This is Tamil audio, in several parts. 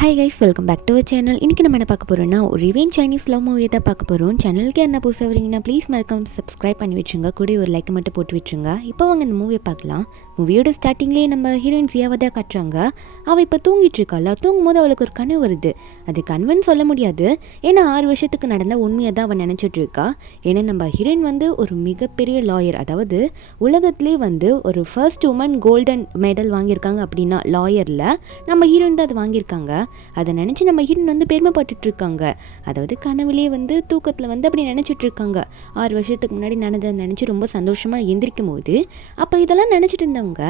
Hi guys, welcome back to our channel. இன்றைக்கி நம்ம என்ன பார்க்க போகிறோம்னா, ஒரு ரிவெஞ்ச் சைனீஸ் லவ் மூவியை தான் பார்க்க போகிறோம். சேனலுக்கு என்ன புதுசாக வரீங்கன்னா ப்ளீஸ் மறக்காம சப்ஸ்கிரைப் பண்ணி வச்சுங்க, கூட ஒரு லைக் மட்டும் போட்டு வச்சுங்க. இப்போ வாங்க இந்த மூவியை பார்க்கலாம். மூவியோட ஸ்டார்டிங்லேயே நம்ம ஹீரோயின் ஜியாவை தான் காட்டுறாங்க. அவள் இப்போ தூங்கிட்டு இருக்காள். தூங்கும் போது அவளுக்கு ஒரு கனவு வருது. அது கனவுன்னு சொல்ல முடியாது, ஏன்னா 6 வருஷத்துக்கு நடந்த உண்மையை தான் அவள் நினச்சிட்டு இருக்கா. ஏன்னா நம்ம ஹீரோயின் வந்து ஒரு மிகப்பெரிய லாயர், அதாவது உலகத்திலே வந்து ஒரு ஃபர்ஸ்ட் உமன் கோல்டன் மெடல் வாங்கியிருக்காங்க அப்படின்னா லாயரில் நம்ம ஹீரோயின் தான் அது வாங்கியிருக்காங்க. அதை நினச்சி நம்ம ஹீரோயின் வந்து பெருமைப்பட்டு இருக்காங்க. அதாவது கனவுலேயே வந்து தூக்கத்தில் வந்து அப்படி நினச்சிட்டு இருக்காங்க. 6 வருஷத்துக்கு முன்னாடி நடந்ததை நினச்சி ரொம்ப சந்தோஷமாக எந்திரிக்கும் போது அப்போ இதெல்லாம் நினச்சிட்டு இருந்தவங்க,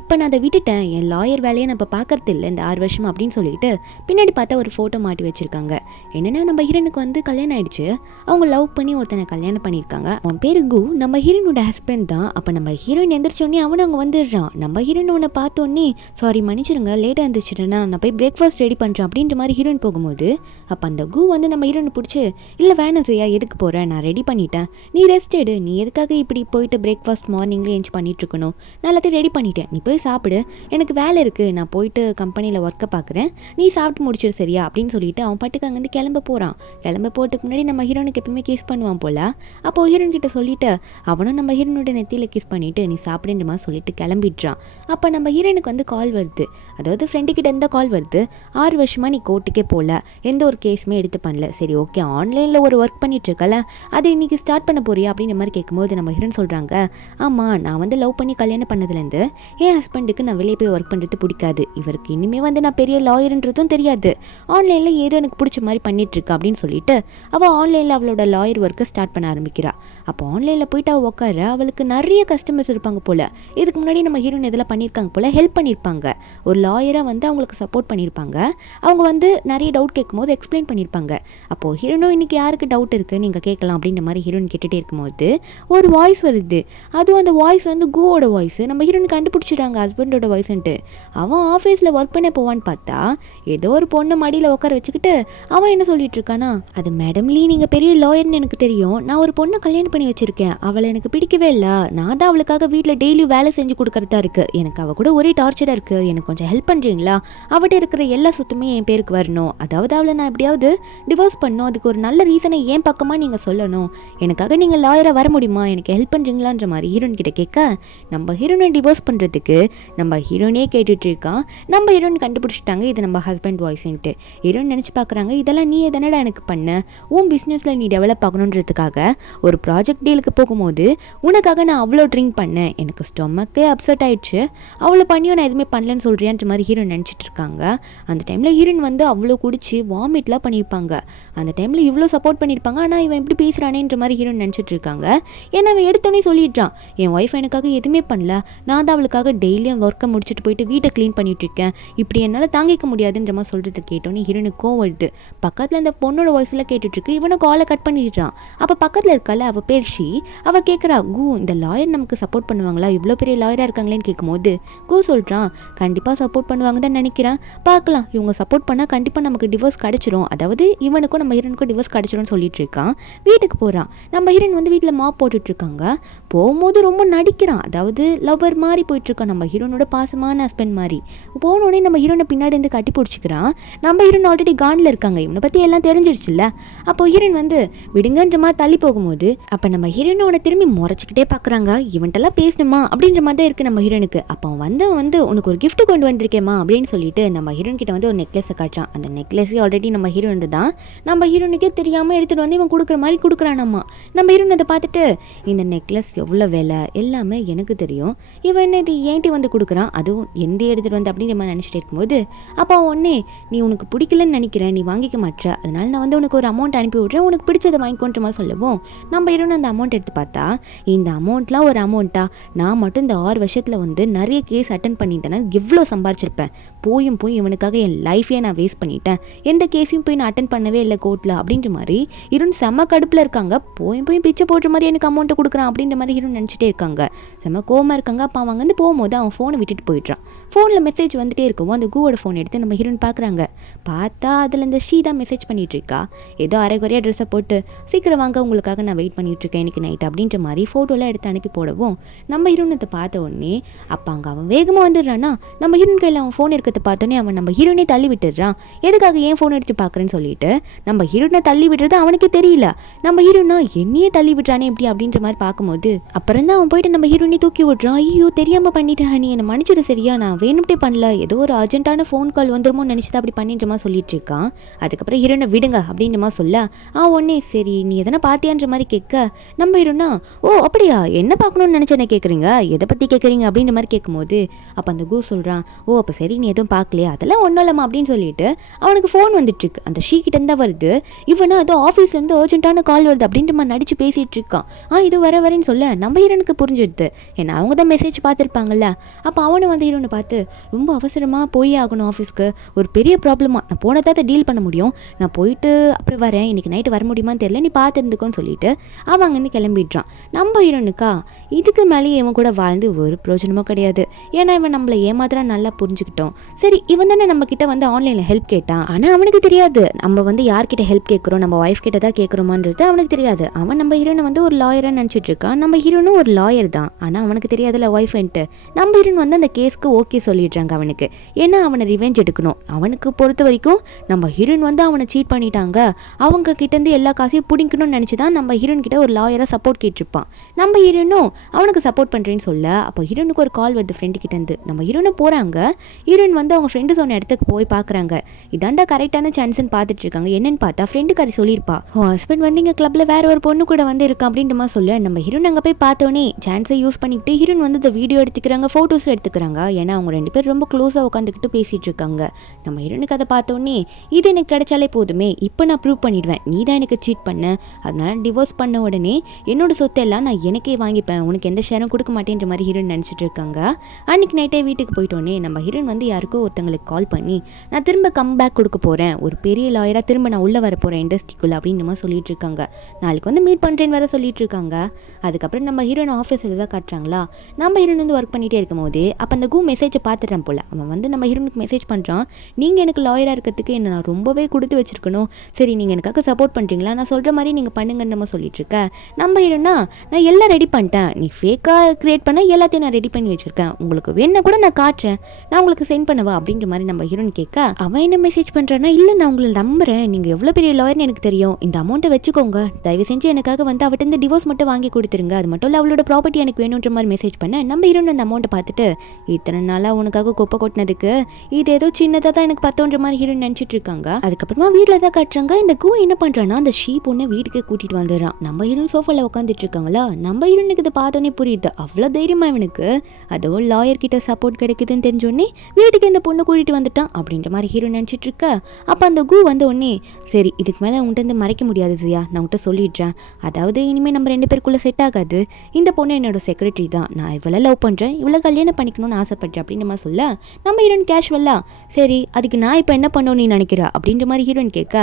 இப்போ நான் அதை விட்டுட்டேன், என் லாயர் வேலையை நான் இப்போ பார்க்கறது இல்லை இந்த 6 வருஷம் அப்படின்னு சொல்லிட்டு பின்னாடி பார்த்தா ஒரு ஃபோட்டோ மாட்டி வச்சுருக்காங்க. என்னென்னா நம்ம ஹீரோனுக்கு வந்து கல்யாணம் ஆயிடுச்சு. அவங்க லவ் பண்ணி ஒருத்தனை கல்யாணம் பண்ணியிருக்காங்க. அவன் பேரு கு, நம்ம ஹீரோனோட ஹஸ்பண்ட் தான். அப்போ நம்ம ஹீரோயின் எந்திரிச்சோடனே அவனை அங்கே வந்துடுறான். நம்ம ஹீரோயின் உன்னை பார்த்தோன்னே சாரி மன்னிச்சிருங்க, லேட்டாக இருந்துச்சுன்னா நான் போய் பிரேக்ஃபாஸ்ட் ரெடி பண்ணுறேன் அப்படின்ற மாதிரி ஹீரோயின் போகும்போது அப்போ அந்த கு வந்து நம்ம ஹீரோனை பிடிச்சி, இல்லை வேணாம் செய்யா, எதுக்கு போகிறேன், நான் ரெடி பண்ணிட்டேன், நீ ரெஸ்ட் எடு, நீ எதுக்காக இப்படி போயிட்டு பிரேக்ஃபாஸ்ட் மார்னிங்லேயே ஏஞ்சி பண்ணிட்டு இருக்கணும், நான் எல்லாத்தையும் ரெடி பண்ணிட்டேன், நீ போய் சாப்பிடு, எனக்கு வேலை இருக்குது, நான் போயிட்டு கம்பெனியில் ஒர்க்கை பார்க்குறேன், நீ சாப்பிட்டு முடிச்சிடு சரியா அப்படின்னு சொல்லிட்டு அவன் பாட்டுக்கு அங்கேருந்து கிளம்ப போகிறான். கிளம்ப போகிறதுக்கு முன்னாடி நம்ம ஹீரோனுக்கு எப்பவுமே கிஸ் பண்ணுவான் போல். அப்போது ஹீரோன் கிட்ட சொல்லிட்டு அவனும் நம்ம ஹீரோனோட நெத்தியில் கிஸ் பண்ணிவிட்டு நீ சாப்பிடுன்ற மாதிரி சொல்லிட்டு கிளம்பிடுறான். அப்போ நம்ம ஹீரோனுக்கு வந்து கால் வருது, அதாவது ஃப்ரெண்டுக்கிட்ட இருந்த கால் வருது. 6 வருஷமாக நீ கோர்ட்டுக்கே போகல, எந்த ஒரு கேஸுமே எடுத்து பண்ணல, சரி ஓகே ஆன்லைனில் ஒரு ஒர்க் பண்ணிகிட்ருக்கல, அதை இன்றைக்கி ஸ்டார்ட் பண்ண போறியா அப்படின்ற மாதிரி கேட்கும்போது நம்ம ஹீரோன் சொல்கிறாங்க, ஆமாம் நான் வந்து லவ் பண்ணி கல்யாணம் பண்ணதுலேருந்து என் ஹஸ்பண்டுக்கு நான் வெளியே போய் ஒர்க் பண்ணுறது பிடிக்காது, இவருக்கு இனிமேல் வந்து நான் பெரிய லாயர்ன்றதும் தெரியாது, ஆன்லைனில் ஏதோ எனக்கு பிடிச்ச மாதிரி பண்ணிகிட்ருக்கா அப்படின்னு சொல்லிட்டு அவள் ஆன்லைனில் அவளோட லாயர் ஒர்க்கை ஸ்டார்ட் பண்ண ஆரம்பிக்கிறா. அப்போ ஆன்லைனில் போயிட்டு அவள் உட்கார அவளுக்கு நிறைய கஸ்டமர்ஸ் இருப்பாங்க போல். இதுக்கு முன்னாடி நம்ம ஹீரோயின் இதெல்லாம் பண்ணியிருக்காங்க போல், ஹெல்ப் பண்ணியிருப்பாங்க, ஒரு லாயராக வந்து அவங்களுக்கு சப்போர்ட் பண்ணியிருப்பாங்க. அவங்க வந்து நிறைய டவுட் கேட்கும்போது எக்ஸ்பிளைன் பண்ணியிருப்பாங்க. அப்போது ஹீரோனும் இன்றைக்கி யாருக்கு டவுட் இருக்குது நீங்கள் கேட்கலாம் அப்படின்ற மாதிரி ஹீரோயின் கேட்டுகிட்டே இருக்கும்போது ஒரு வாய்ஸ் வருது. அதுவும் அந்த வாய்ஸ் வந்து குவோட வாய்ஸ். நம்ம ஹீரோயின் கண்டுபிடிச்சிடுறாங்க ஹஸ்பண்டோட வாய்ஸ்ன்ட்டு. அவன் ஆஃபீஸில் ஒர்க் பண்ண போவான்னு பார்த்தா ஏதோ ஒரு பொண்ணு மடியில் உட்கார வச்சுக்கிட்டு அவன் என்ன சொல்லிட்டு இருக்கானா, அது மேடம்லி நீங்கள் பெரிய லாயர்னு எனக்கு தெரியும், நான் ஒரு பொண்ணை கல்யாணம் பண்ணி வச்சுருக்கேன், அவளை எனக்கு பிடிக்கவே இல்லை, நான் தான் அவளுக்காக வீட்டில் டெய்லியும் வேலை செஞ்சு கொடுக்கறதா இருக்குது, எனக்கு அவள் கூட ஒரே டார்ச்சராக இருக்குது, எனக்கு கொஞ்சம் ஹெல்ப் பண்ணுறீங்களா, அவட்ட இருக்கிற எல்லா சொத்துமே என் பேருக்கு வரணும், அதாவது அவளை நான் எப்படியாவது டிவோர்ஸ் பண்ணணும், அதுக்கு ஒரு நல்ல ரீசனை ஏன் பக்கமாக நீங்கள் சொல்லணும், எனக்காக நீங்கள் லாயராக வர முடியுமா, எனக்கு ஹெல்ப் பண்ணுறீங்களான்ற மாதிரி ஹீரோயின் கிட்ட கேட்க நம்ம ஹீரோனை டிவோர்ஸ் பண்ணுறதுக்கு நம்ம ஹீரோனே கேட்டுட்டு இருக்கான். நம்ம ஹீரோயின் கண்டுபிடிச்சிட்டாங்க இது நம்ம ஹஸ்பண்ட் வாய்ஸ்ன்ட்டு. ஹீரோயின் நினச்சி பார்க்குறாங்க, இதெல்லாம் நீ எதனடா எனக்கு பண்ண, உன் பிஸ்னஸில் நீ டெவலப் ஆகணுன்றதுக்காக ஒரு ப்ராஜெக்ட் டீலுக்கு போகும்போது உனக்காக நான் அவ்வளோ ட்ரிங்க் பண்ணேன், எனக்கு ஸ்டொமக்கே அப்செட் ஆகிடுச்சு, அவ்வளோ பண்ணியும் நான் எதுவுமே பண்ணலன்னு சொல்கிறியான்ற மாதிரி ஹீரோயின் நினச்சிட்டு இருக்காங்க. அந்த டைமில் ஹீரோயின் வந்து அவ்வளோ குடிச்சு வாமிட்லாம் பண்ணியிருப்பாங்க. அந்த டைமில் இவ்வளோ சப்போர்ட் பண்ணியிருப்பாங்க, ஆனால் இவன் இப்படி பேசுகிறானேன்ற மாதிரி ஹீரோயின் நினச்சிட்டு இருக்காங்க. ஏன்னா அவன் எடுத்தோடனே சொல்லிடுறான், என் ஒய்ஃப் எனக்காக எதுவுமே பண்ணல, நான் தான் அவளுக்காக டெய்லியும் ஒர்க்கை முடிச்சுட்டு போயிட்டு வீட்டை க்ளீன் பண்ணிகிட்ருக்கேன், இப்படி என்னால் தாங்கிக்க முடியாதுன்ற மாதிரி சொல்கிறது கேட்டோன்னே ஹீரோனுக்கு கோவம் வருது. பக்கத்தில் அந்த பொண்ணோட வாய்ஸில் கேட்டுட்ருக்கு. இவனும் காலை கட் பண்ணிடுறான். அப்போ பக்கத்தில் இருக்கால அவள் பேர் ஷி, அவள் கேட்குறா, கு இந்த லாயர் நமக்கு சப்போர்ட் பண்ணுவாங்களா, இவ்வளோ பெரிய லாயராக இருக்காங்களேன்னு கேட்கும்போது கு சொல்கிறான், கண்டிப்பாக சப்போர்ட் பண்ணுவாங்க தான் நினைக்கிறேன், பார்க்கலாம், இவங்க சப்போர்ட் பண்ணால் கண்டிப்பாக நமக்கு டிவோர்ஸ் கிடச்சிரும், அதாவது இவனுக்கும் நம்ம ஹீரோனுக்கும் டிவோர்ஸ் கிடச்சிரும்னு சொல்லிட்டு இருக்கான். வீட்டுக்கு போகிறான். நம்ம ஹீரோயின் வந்து வீட்டில் மாப் போட்டுட்ருக்காங்க. போகும்போது ரொம்ப நடிக்கிறான், அதாவது லவ்வர் மாதிரி போயிட்டுருக்கான், நம்ம ஹீரோனோட பாசமான ஹஸ்பண்ட் மாதிரி. போனோடனே நம்ம ஹீரோனை பின்னாடி இருந்து கட்டி பிடிச்சிக்கிறான். நம்ம ஹீரோன் ஆல்ரெடி காண்டில் இருக்காங்க, இவனை பற்றி எல்லாம் தெரிஞ்சிருச்சுல்ல. அப்போ ஹீரோயின் வந்து விடுங்கன்ற மாதிரி தள்ளி போகும்போது அப்போ நம்ம ஹீரோனை திரும்பி முறைச்சிக்கிட்டே பார்க்குறாங்க. இவன்ட்டெல்லாம் பேசணுமா அப்படின்ற மாதிரி தான் இருக்குது நம்ம ஹீரோனுக்கு. அப்போ வந்து உனக்கு ஒரு கிஃப்ட் கொண்டு வந்திருக்கேம்மா அப்படின்னு சொல்லிட்டு நம்ம ஹீரோன் கிட்ட வந்து ஒரு நெக்லஸை காட்டுறான். அந்த நெக்லஸே ஆல்ரெடி நம்ம ஹீரோன் தான், நம்ம ஹீரோனுக்கே தெரியாமல் எடுத்துகிட்டு வந்து இவன் கொடுக்குற மாதிரி கொடுக்குறானம்மா. நம்ம ஹீரோன் அதை பார்த்துட்டு, இந்த நெக்லஸ் எவ்வளோ விலை எல்லாமே எனக்கு தெரியும், இவன் என்ன இது ஏன்ட்டி வந்து கொடுக்குறான், அதுவும் எந்த எடுத்துகிட்டு வந்து அப்படின்னு நம்ம நினச்சிட்டு இருக்கும்போது அப்போ ஒன்னே நீ உனக்கு பிடிக்கலன்னு நினைக்கிறேன், நீ வாங்கிக்க மாட்டேற, அதனால நான் வந்து உனக்கு ஒரு அமௌண்ட் அனுப்பி விட்றேன், உனக்கு பிடிச்சதை வாங்கிக்கோன்ற மாதிரி சொல்லவும் நம்ம ஹீரோன் அந்த அமௌண்ட் எடுத்து பார்த்தா, இந்த அமௌண்ட்லாம் ஒரு அமௌண்ட்டா, நான் மட்டும் இந்த 6 வருஷத்தில் வந்து நிறைய கேஸ் அட்டன் பண்ணிட்டேன்னா எவ்வளோ சம்பாரிச்சிருப்பேன், போய் இவனுக்காக என் லைஃபே நான் வேஸ்ட் பண்ணிட்டேன், எந்த கேஸையும் போய் நான் அட்டன் பண்ணவே இல்லை கோர்ட்டில் அப்படின்ற மாதிரி ஹீரோன் செம்ம கடுப்பில் இருக்காங்க. போய் பிச்சை போடுற மாதிரி எனக்கு அமௌண்ட்டை கொடுக்குறான் அப்படின்ற மாதிரி ஹீரோன் நினச்சிட்டே இருக்காங்க. செம்ம கோவமாக இருக்காங்க. அப்போ அவன் வந்து போகும்போது அவன் ஃபோனை விட்டுட்டு போயிடுறான். ஃபோனில் மெசேஜ் வந்துட்டே இருக்கும். அந்த குவோட ஃபோன் எடுத்து நம்ம ஹீரோன் பார்க்குறாங்க. பார்த்தா அதில் இந்த ஷீ தான் மெசேஜ் பண்ணிகிட்டு இருக்கா. ஏதோ அரைக்குறையாக ட்ரெஸ்ஸை போட்டு சீக்கிரம் வாங்க உங்களுக்காக நான் வெயிட் பண்ணிகிட்ருக்கேன் இன்னைக்கு நைட் அப்படின்ற மாதிரி ஃபோட்டோலாம் எடுத்து அனுப்பி போடவும் நம்ம ஹீரோனத்தை பார்த்த உடனே அப்போ அங்கே அவன் வேகமாக வந்துடுறான்னா நம்ம ஹீரோன் கையில் அவன் ஃபோன் இருக்கிறத பார்த்தோன்னே அவன் நம்ம ஹீரோனே தள்ளி விட்டுடுறான். எதுக்காக ஏன் ஃபோன் எடுத்து பார்க்குறேன்னு சொல்லிட்டு நம்ம ஹீரோனை தள்ளி விடுறது அவனுக்கே தெரியல. நம்ம ஹீரோனா என்னையே தள்ளி விட்டுறானே எப்படி அப்படின்ற மாதிரி பார்க்கும்போது அப்புறம் தான் அவன் போயிட்டு நம்ம ஹீரோனி தூக்கி விட்றான். ஐயோ தெரியாமல் பண்ணிட்டேன் ஹனி, என்னை மன்னிச்சிடு சரியா, நான் வேணும்ட்டே பண்ணல, ஏதோ ஒரு அர்ஜென்ட்டான ஃபோன் கால் வந்துருமோ நினச்சிதான் அப்படி பண்ணின்ற மாதிரி சொல்லிட்டு இருக்கான். அதுக்கப்புறம் ஹீரோனை விடுங்க அப்படின்ற மாதிரி சொல்ல ஒன்னே சரி நீ எதனா பார்த்தியான்ற மாதிரி கேட்க நம்ம ஹீரோனா ஓ அப்படியா என்ன பார்க்கணும்னு நினச்சி என்ன கேட்குறீங்க, எதை பற்றி கேட்குறீங்க அப்படின்ற மாதிரி கேட்கும்போது அப்போ அந்த கூ சொல்கிறான் ஓ அப்போ சரி நீ எதுவும் பார்க்கலையா, அதெல்லாம் ஒன்றும் இல்லாமல் அப்படின்னு சொல்லிட்டு அவனுக்கு ஃபோன் வந்துட்டுருக்கு. அந்த ஷீ கிட்டேருந்து தான் வருது. இவனா ஏதோ ஆஃபீஸ்லேருந்து அர்ஜென்ட்டான கால் வருது அப்படின்ற மாதிரி நடிச்சு பேசிகிட்டு இருக்கான். இது வரேன்னு சொல்ல நம்ம ஹீரோனுக்கு புரிஞ்சிடுது. ஏன்னா அவங்க தான் மெசேஜ் பார்த்துருப்பாங்கல்ல. அப்போ அவனை வந்து ஹீரோனை பார்த்து ரொம்ப அவசரமாக போய் ஆகணும் ஆஃபீஸ்க்கு, ஒரு பெரிய ப்ராப்ளமாக, நான் போனதாக டீல் பண்ண முடியும், நான் போயிட்டு அப்புறம் வரேன், இன்றைக்கி நைட்டு வர முடியுமான்னு தெரியல, நீ பார்த்துருந்துக்கோன்னு சொல்லிட்டு அவன் அங்கேருந்து கிளம்பிடுறான். நம்ம ஹீரோனுக்கா இதுக்கு மேலேயே இவன் கூட வாழ்ந்து ஒரு பிரயோஜனமும் கிடையாது. ஏன்னா இவன் நம்மளை ஏமாத்திரம் நல்லா புரிஞ்சுக்கிட்டோம். சரி இவன் தானே நம்ம கிட்ட வந்து ஆன்லைனில் ஹெல்ப் கேட்டான், ஆனால் அவனுக்கு தெரியாது நம்ம வந்து யார்கிட்ட ஹெல்ப் கேட்குறோம், நம்ம ஒய்ஃப் கிட்ட தான் கேட்குறோமான்றது அவனுக்கு தெரியாது. அவன் நம்ம ஹீரோனை வந்து ஒரு லாயராக நினச்சிட்டு இருக்கான். நம்ம ஹீரோனும் ஒரு லாயர் தான், ஆனால் அவனுக்கு தெரியாதுல்ல ஒய்ஃப்ன்ட்டு. நம்ம ஹீரோன் வந்து அந்த கேஸ்க்கு ஓகே சொல்லிடுறாங்க அவனுக்கு. ஏன்னா அவனை ரிவெஞ்ச் எடுக்கணும். அவனுக்கு பொறுத்த வரைக்கும் நம்ம ஹீரோன் வந்து அவனை சீட் பண்ணிட்டாங்க, அவங்க கிட்டேருந்து எல்லா காசையும் பிடிக்கணும்னு நினச்சி தான் நம்ம ஹீரோன் கிட்ட ஒரு லாயராக சப்போர்ட் கேட்டிருப்பான். நம்ம ஹீரோனும் அவனுக்கு சப்போர்ட் பண்ணுறேன்னு சொல்ல அப்போ ஹீரோனுக்கு ஒரு கால் வருது ஃப்ரெண்டு கிட்டேருந்து. நம்ம ஹீரோனை போகிறாங்க. ஹீரோயின் வந்து அவங்க ஃப்ரெண்டு சொன்ன இடத்துக்கு போய் பார்க்குறாங்க. இதாண்டா கரெக்டான சான்ஸ்ன்னு பார்த்துட்டு இருக்காங்க. என்னன்னு பார்த்தா ஃப்ரெண்டுக்காரி சொல்லியிருப்பா ஹஸ்பண்ட் வந்து இங்கே கிளப்பில் வேற ஒரு பொண்ணு கூட வந்து இருக்கா அப்படின்ற மாதிரி சொல்ல நம்ம ஹீரோன் அங்கே போய் பார்த்தோன்னே சான்ஸை யூஸ் பண்ணிக்கிட்டு ஹீரோன் வந்து இந்த வீடியோ எடுத்துக்கிறாங்க, ஃபோட்டோஸும் எடுத்துக்கிறாங்க. ஏன்னா அவங்க ரெண்டு பேரும் ரொம்ப க்ளோஸாக உட்காந்துக்கிட்டு பேசிகிட்டு இருக்காங்க. நம்ம ஹீரோனுக்கு அதை பார்த்தோன்னே இது எனக்கு கிடைச்சாலே போதுமே, இப்போ நான் ப்ரூவ் பண்ணிடுவேன் நீ தான் எனக்கு சீட் பண்ண, அதனால டிவோர்ஸ் பண்ண உடனே என்னோட சொத்தை எல்லாம் நான் எனக்கே வாங்கிப்பேன், உனக்கு எந்த ஷேரும் கொடுக்க மாட்டேன்ற மாதிரி ஹீரோன் நினச்சிட்டு இருக்காங்க. அன்றைக்கி நைட்டே வீட்டுக்கு போயிட்டோன்னே நம்ம ஹீரோன் வந்து யாருக்கோ ஒருத்தங்களுக்கு கால் பண்ணி நான் திரும்ப கம்பேக் கொடுக்க போகிறேன், ஒரு பெரிய லாயராக திரும்ப நான் உள்ளே வர போகிறேன் இண்டஸ்ட்ரிக்குள்ளே அப்படின்னு நம்ம சொல்லிட்டு இருக்காங்க. நாளைக்கு வந்து மீட் பண்ணுறேன்னு வேறு சொல்லிட்டு இருக்காங்க. அதுக்கப்புறம் நம்ம ஹீரோன் ஆஃபீஸில் தான் காட்டுறாங்களா. நம்ம ஹீரோன் வந்து ஒர்க் பண்ணிகிட்டே இருக்கும் போது அப்போ அந்த கூ மெசேஜை பார்த்துட்றான் போல். அவன் வந்து நம்ம ஹீரோனுக்கு மெசேஜ் பண்ணுறான், நீங்கள் எனக்கு லாயராக இருக்கிறதுக்கு என்ன நான் ரொம்பவே கொடுத்து வச்சுருக்கணும், சரி நீங்கள் எனக்காக சப்போர்ட் பண்ணுறீங்களா, நான் சொல்கிற மாதிரி நீங்கள் பண்ணுங்கன்னு நம்ம சொல்லிட்டு இருக்கேன். நம்ம ஹீரோனா நான் எல்லாம் ரெடி பண்ணிட்டேன், நீ ஃபேக்காக க்ரியேட் பண்ண எல்லாத்தையும் நான் ரெடி பண்ணி வச்சுருக்கேன், உங்களுக்கு வேணா கூட நான் காட்டுறேன், நான் உங்களுக்கு சென்ட் பண்ணவா அப்படின்ற மாதிரி நம்ம ஹீரோன் கேட்க அவன் என்ன மெசேஜ் பண்ணுறான்னா இல்லை நான் உங்களை நம்புகிறேன், நீங்கள் எவ்வளோ பெரிய லாயர்னு எனக்கு தெரியும், இந்த அமௌண்ட்டை வச்சுக்கோங்க, தயவு செஞ்சு எனக்காக வந்து அவட்ட டிவோர்ஸ் மட்டும் வாங்கி கொடுத்துருங்க, அது மட்டும் இல்லை அவளோட ப்ராப்பர்ட்டி எனக்கு வேணுன்ற மாதிரி மெசேஜ் பண்ண நம்ம ஹீரோன் அந்த அமௌண்ட்டை பார்த்துட்டு இத்தனை நாளாக உனக்காக குப்பை கொட்டினதுக்கு இது ஏதோ சின்னதாக தான் எனக்கு பத்தோன்ற மாதிரி ஹீரோன் நினச்சிட்டு இருக்காங்க. அதுக்கப்புறமா வீட்டில் தான் காட்டுறாங்க. இந்த கூ என்ன பண்ணுறான்னா அந்த ஷீ பொண்ணை வீட்டுக்கு கூட்டிகிட்டு வந்துடுறான். நம்ம ஹீரோன் சோஃபாவில் உட்காந்துட்டு இருக்காங்களா. நம்ம ஹீரோனுக்கு இதை பார்த்தோன்னே புரியுது, அவ்வளோ தைரியமாக இவனுக்கு அதுவும் லாயர் கிட்ட சப்போர்ட் கிடைக்குதுன்னு தெரிஞ்சோடனே வீட்டுக்கு இந்த பொண்ணு கூட்டிகிட்டு வந்துட்டான் அப்படின்ற மாதிரி ஹீரோ நினச்சிட்டு இருக்க. அப்போ அந்த கூ வந்த உடனே சரி இதுக்கு மேலே உன்கிட்ட மறைக்க முடியாது ஜியா, நான் உன்கிட்ட சொல்லிடுறேன், அதாவது இனிமேல் நம்ம ரெண்டு பேருக்குள்ளே செட் ஆகாது, இந்த பொண்ணு என்னோட செக்ரட்டரி தான், நான் இவ்வளோ லவ் பண்ணுறேன், இவ்வளோ கல்யாணம் பண்ணிக்கணும்னு ஆசைப்படுறேன் அப்படின்ற மாதிரி சொல்ல நம்ம ஹீரோன் கேஷுவலா சரி அதுக்கு நான் இப்போ என்ன பண்ணணும் நீ நினைக்கிற அப்படின்ற மாதிரி ஹீரோயின் கேட்க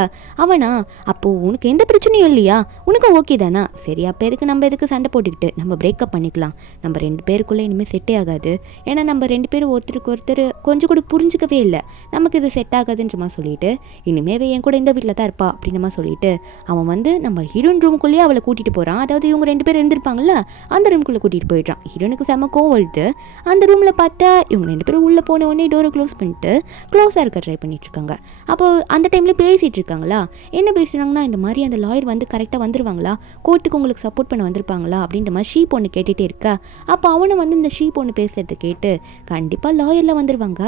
அவனா அப்போது உனக்கு எந்த பிரச்சனையும் இல்லையா, உனக்கு ஓகே தானா, சரி அப்போ எதுக்கு நம்ம எதுக்கு சண்டை போட்டுக்கிட்டு நம்ம பிரேக்கப் பண்ணிக்கலாம், நம்ம ரெண்டு பேருக்குள்ளே இனிமேல் செட்டே ஆகாது, ஏன்னா நம்ம ரெண்டு பேரும் ஒருத்தருக்கு ஒருத்தர் கொஞ்சம் கூட புரிஞ்சிக்கவே இல்லை, நமக்கு இது செட் ஆகாதுன்ற மாதிரி சொல்லிட்டு இனிமேவே என் கூட இந்த வீட்டில் தான் இருப்பா அப்படின்ற மாதிரி சொல்லிட்டு அவன் வந்து நம்ம ஹீரோயின் ரூமுக்குள்ளேயே அவளை கூட்டிகிட்டு போகிறான். அதாவது இவங்க ரெண்டு பேரும் இருந்திருப்பாங்கல்ல அந்த ரூமுக்குள்ளே கூட்டிகிட்டு போயிடுறான். ஹீரோனுக்கு செம்ம கோவம் வருது. அந்த ரூமில் பார்த்தா இவங்க ரெண்டு பேரும் உள்ளே போன உடனே டோரை க்ளோஸ் பண்ணிட்டு க்ளோஸாக இருக்க ட்ரை பண்ணிட்டு இருக்காங்க. அப்போ அந்த டைமில் பேசிகிட்டு இருக்காங்களா. என்ன பேசுகிறாங்கன்னா இந்த மாதிரி அந்த லாயர் வந்து கரெக்டாக வந்துருவாங்களா, கோர்ட்டுக்கு உங்களுக்கு சப்போர்ட் பண்ண வந்திருப்பாங்களா அப்படின்ற மாதிரி ஷீ பொண்ணு கேட்டுகிட்டே இருக்கா. அப்போ அவனை வந்து இந்த ஷீ பொண்ணு பேசுகிறத கேட்டு கண்டிப்பாக லாயரில் வந்துடுவாங்க,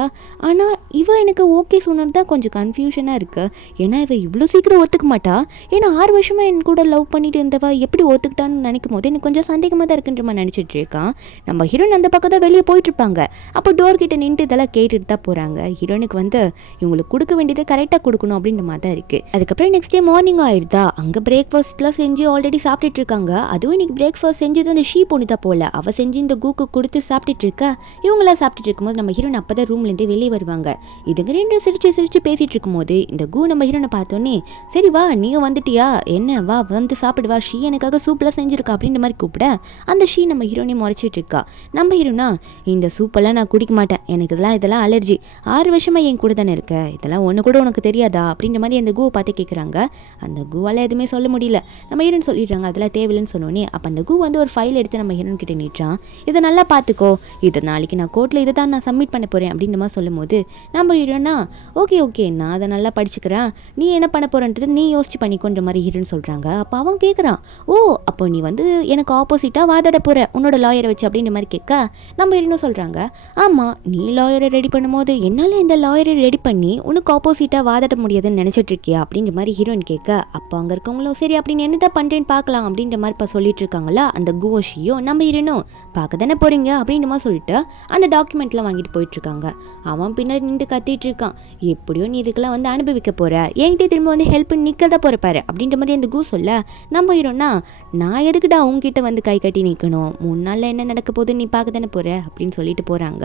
ஆனால் இவன் எனக்கு ஓகே சொன்னது தான் கொஞ்சம் கன்ஃபியூஷனாக இருக்குது, ஏன்னா இவன் இவ்வளோ சீக்கிரம் ஒத்துக்க மாட்டா, ஏன்னா 6 வருஷமாக என் கூட லவ் பண்ணிட்டு இருந்தவா எப்படி ஒத்துக்கிட்டான்னு நினைக்கும் போது எனக்கு கொஞ்சம் சந்தேகமாக தான் இருக்குன்ற மாதிரி நினச்சிட்டு இருக்கான். நம்ம ஹீரோயின் அந்த பக்கம் தான் வெளியே போயிட்டுருப்பாங்க. அப்போ டோர் கிட்ட நின்று இதெல்லாம் கேட்டுட்டு தான் போகிறாங்க. ஹீரோனுக்கு வந்து இவங்களுக்கு கொடுக்க வேண்டியதை கரெக்டாக கொடுக்கணும் அப்படின்ற மாதிரி தான் இருக்குது. அதுக்கப்புறம் நெக்ஸ்ட் டே மார்னிங் ஆயிடுதா, அங்கே பிரேக்ஃபாஸ்ட்லாம் செஞ்சு ஆல்ரெடி சாப்பிட்டுட்டு இருக்காங்க. அதுவும் இன்னைக்கு பிரேக்ஃபாஸ்ட் செஞ்சது அந்த ஷீ பொண்ணு தான் போல, அவள் செஞ்சு இந்த கூக்கு கொடுத்து சாப்பிட்டுட்டு இருக்கா. இவங்களாம் சாப்பிட்டுட்டு இருக்கும்போது நம்ம ஹீரோன் அப்போ தான் ரூம்லேருந்து வெளியே வருவாங்க. இதுங்க ரெண்டும் சிரிச்சு பேசிகிட்டு இருக்கும்போது இந்த கூ நம்ம ஹீரோனை பார்த்தோன்னே சரி வா நீயும் வந்துட்டியா, என்ன வா வந்து சாப்பிடு வா, ஷீ எனக்காக சூப்பெல்லாம் செஞ்சுருக்கா அப்படின்ற மாதிரி கூப்பிட அந்த ஷீ நம்ம ஹீரோனையும் முறைச்சிட்டு இருக்கா. நம்ம ஹீரோனா இந்த சூப்பெல்லாம் நான் குடிக்க மாட்டேன், எனக்கு இதெல்லாம் அலர்ஜி, 6 வருஷமாக என் கூட தானே இருக்க, இதெல்லாம் ஒன்று கூட உனக்கு தெரியாதா அப்படின்ற மாதிரி அந்த கூவை பார்த்து கேட்குறாங்க. அந்த கூவால் எதுவுமே சொல்ல முடியல. நம்ம ஹீரோன் சொல்லிடுறாங்க அதெல்லாம் தேவையில்லைன்னு சொன்னோன்னே அப்போ அந்த கூ வந்து ஒரு ஃபைல் எடுத்து நம்ம ஹீரோன் கிட்ட நீட்டுறான். இதை நல்லா பார்த்துக்கோ, இதை நாளைக்கு நான் கோர்ட்டில் இதை தான் நான் சப்மிட் பண்ண போகிறேன் அப்படின்ற மாதிரி சொல்லும் போது நம்ம ஹீரோன் ஹீரோனா ஓகே ஓகே நான் அதை நல்லா படிச்சுக்கிறேன், நீ என்ன பண்ண போறன்றது நீ யோசிச்சு பண்ணிக்கோன்ற மாதிரி ஹீரோன்னு சொல்கிறாங்க. அப்போ அவன் கேட்குறான், ஓ அப்போ நீ வந்து எனக்கு ஆப்போசிட்டாக வாதாட போகிற உன்னோட லாயரை வச்சு அப்படின்ற மாதிரி கேட்க நம்ம ஹீரோனும் சொல்கிறாங்க, ஆமாம் நீ லாயரை ரெடி பண்ணும்போது என்னால் இந்த லாயரை ரெடி பண்ணி உனக்கு ஆப்போசிட்டாக வாதாட முடியாதுன்னு நினச்சிட்டு இருக்கியா அப்படின்ற மாதிரி ஹீரோயின் கேட்க அப்போ அங்கே இருக்கவங்களும் சரி அப்படின்னு என்னதான் பண்ணுறேன்னு பார்க்கலாம் அப்படின்ற மாதிரி இப்போ சொல்லிட்டு இருக்காங்களா அந்த குவோஷியும் நம்ம ஹீரோனும் பார்க்க தானே போகிறீங்க அப்படின்ற மாதிரி சொல்லிட்டு அந்த டாக்குமெண்ட்லாம் வாங்கிட்டு போயிட்டுருக்காங்க. அவன் பின்னாடி நின்று கத்திட்டு இருக்கான், எப்படியோ நீ இதுக்கெல்லாம் வந்து அனுபவிக்க போகிற, என்கிட்ட திரும்ப வந்து ஹெல்ப் பண்ணி நிற்க தான் போகிறப்பாரு அப்படின்ற மாதிரி அந்த கூ சொல்ல நம்ம ஹீரோனா நான் எதுக்குடா உங்ககிட்ட வந்து கை கட்டி நிற்கணும், முன்னால் என்ன நடக்க போகுது நீ பார்க்க தானே போகிற அப்படின்னு சொல்லிட்டு போகிறாங்க.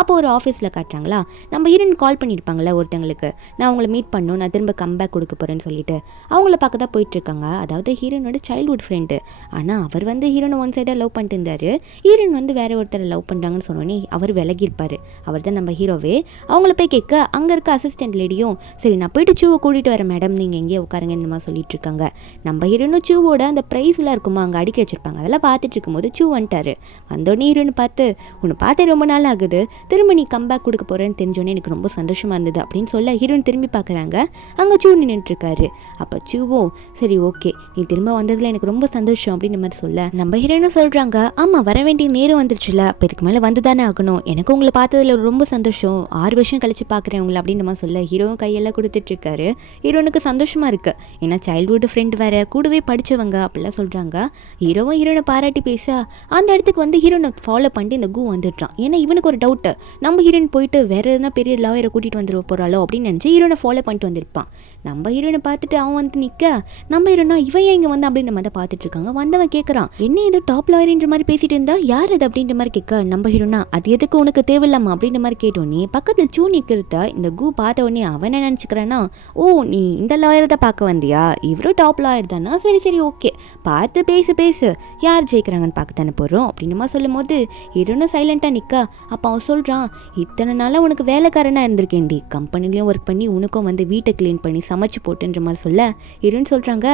அப்போ ஒரு ஆஃபீஸில் காட்டுறாங்களா நம்ம ஹீரோயின் கால் பண்ணியிருப்பாங்களா ஒருத்தங்களுக்கு, நான் அவங்கள மீட் பண்ணணும், நான் திரும்ப கம்பேக் கொடுக்க போகிறேன்னு சொல்லிட்டு அவங்கள பார்க்க தான் போயிட்டுருக்காங்க. அதாவது ஹீரோனோட சைல்ட்ஹுட் ஃப்ரெண்டு. ஆனால் அவர் வந்து ஹீரோனை ஒன் சைடாக லவ் பண்ணிட்டு இருந்தார், ஹீரோயின் வந்து வேற ஒருத்தரை லவ் பண்ணுறாங்கன்னு சொன்னோன்னே அவர் விலகியிருப்பார். அவர் தான் நம்ம ஹீரோவே. அவங்கள போய் கேட்க அங்கே இருக்க அசிஸ்டன்ட் லேடியும் சரி நான் போயிட்டு சூவை கூட்டிகிட்டு வரேன் மேடம், நீங்கள் எங்கேயே உட்காருங்க என்னமா சொல்லிட்டு இருக்காங்க. நம்ம ஹீரோனும் சூவோட அந்த ப்ரைஸ்லாம் இருக்குமா அங்கே அடிக்க வச்சிருப்பாங்க, அதெல்லாம் பார்த்துட்டு இருக்கும்போது சூ வந்துட்டாரு. வந்தோடனே ஹீரோன்னு பார்த்து உன்னை பார்த்தே ரொம்ப நாள் ஆகுது, திரும்ப நீ கம்பேக் கொடுக்க போகிறேன்னு தெரிஞ்சோன்னே எனக்கு ரொம்ப சந்தோஷமாக இருந்தது அப்படின்னு சொல்ல ஹீரோயின் திரும்பி பார்க்குறாங்க. அங்கே சூ நின்றுட்டுருக்காரு. அப்போ சூவும் சரி ஓகே நீ திரும்ப வந்ததில் எனக்கு ரொம்ப சந்தோஷம் அப்படின்ற மாதிரி சொல்ல நம்ம ஹீரோயினும் சொல்கிறாங்க, ஆமாம் வர வேண்டிய நேரம் வந்துருச்சுல, அப்போ இதுக்கு மேலே வந்து தானே ஆகணும், எனக்கு உங்களை பார்த்ததில் ரொம்ப சந்தோஷம், 6 வருஷம் கழிச்சு பார்க்குறேன் உங்களை அப்படின்னு மாதிரி சொல்ல ஹீரோவும் கையெல்லாம் கொடுத்துட்ருக்காரு. ஹீரோனுக்கு சந்தோஷமாக இருக்குது, ஏன்னா சைல்ட்ஹுட் ஃப்ரெண்ட் வேறு, கூடவே படித்தவங்க அப்படிலாம் சொல்கிறாங்க. ஹீரோவும் ஹீரோனை பாராட்டி பேச அந்த இடத்துக்கு வந்து ஹீரோனை ஃபாலோ பண்ணிட்டு இந்த கூ வந்துடுறான். ஏன்னா இவனுக்கு ஒரு டவுட்டு, நம்ம ஹீரோயின் போயிட்டு வேறு எதுனா பெரிய லாயரை கூட்டிகிட்டு வந்துட போகிறாளோ அப்படின்னு நினச்சி ஹீரோனை ஃபாலோ பண்ணிட்டு வந்திருப்பான். நம்ம ஹீரோனை பார்த்துட்டு அவன் வந்து நிற்க நம்ம ஹீரோனா இவன் ஏன் இங்கே வந்து அப்படின்ற மாதிரி பார்த்துட்டு இருக்காங்க. வந்தவன் கேட்குறான், என்ன ஏதோ டாப் லாயர்ன்ற மாதிரி பேசிட்டு இருந்தா யார் அது அப்படின்ற மாதிரி கேட்க நம்ம ஹீரோனா அது எதுக்கு உனக்கு தேவையில்லாமா அப்படின்ற மாதிரி கேட்டோன்னே பக்கத்தில் சூ நிற்கிறத இந்த கூ பார்த்த உடனே அவன் என்ன நினச்சிக்கிறான்னா, ஓ நீ இந்த லாயரை தான் பார்க்க வந்தியா, இவரும் டாப் லாயர் தானா, சரி சரி ஓகே பார்த்து பேசு பேசு, யார் ஜெயிக்கிறாங்கன்னு பார்க்க தானே போகிறோம் அப்படின்னுமா சொல்லும் போது ஹீரோனும் சைலண்ட்டாக நிற்க. அப்போ அவன் சொல்கிறான், இத்தனை நாளாக உனக்கு வேலைக்காரனாக இருந்திருக்கேன்டி, கம்பெனிலையும் ஒர்க் பண்ணி உனக்கும் வந்து வீட்டை க்ளீன் பண்ணி சமைச்சு போட்டுன்ற மாதிரி சொல்ல ஹீரோன்னு சொல்கிறாங்க,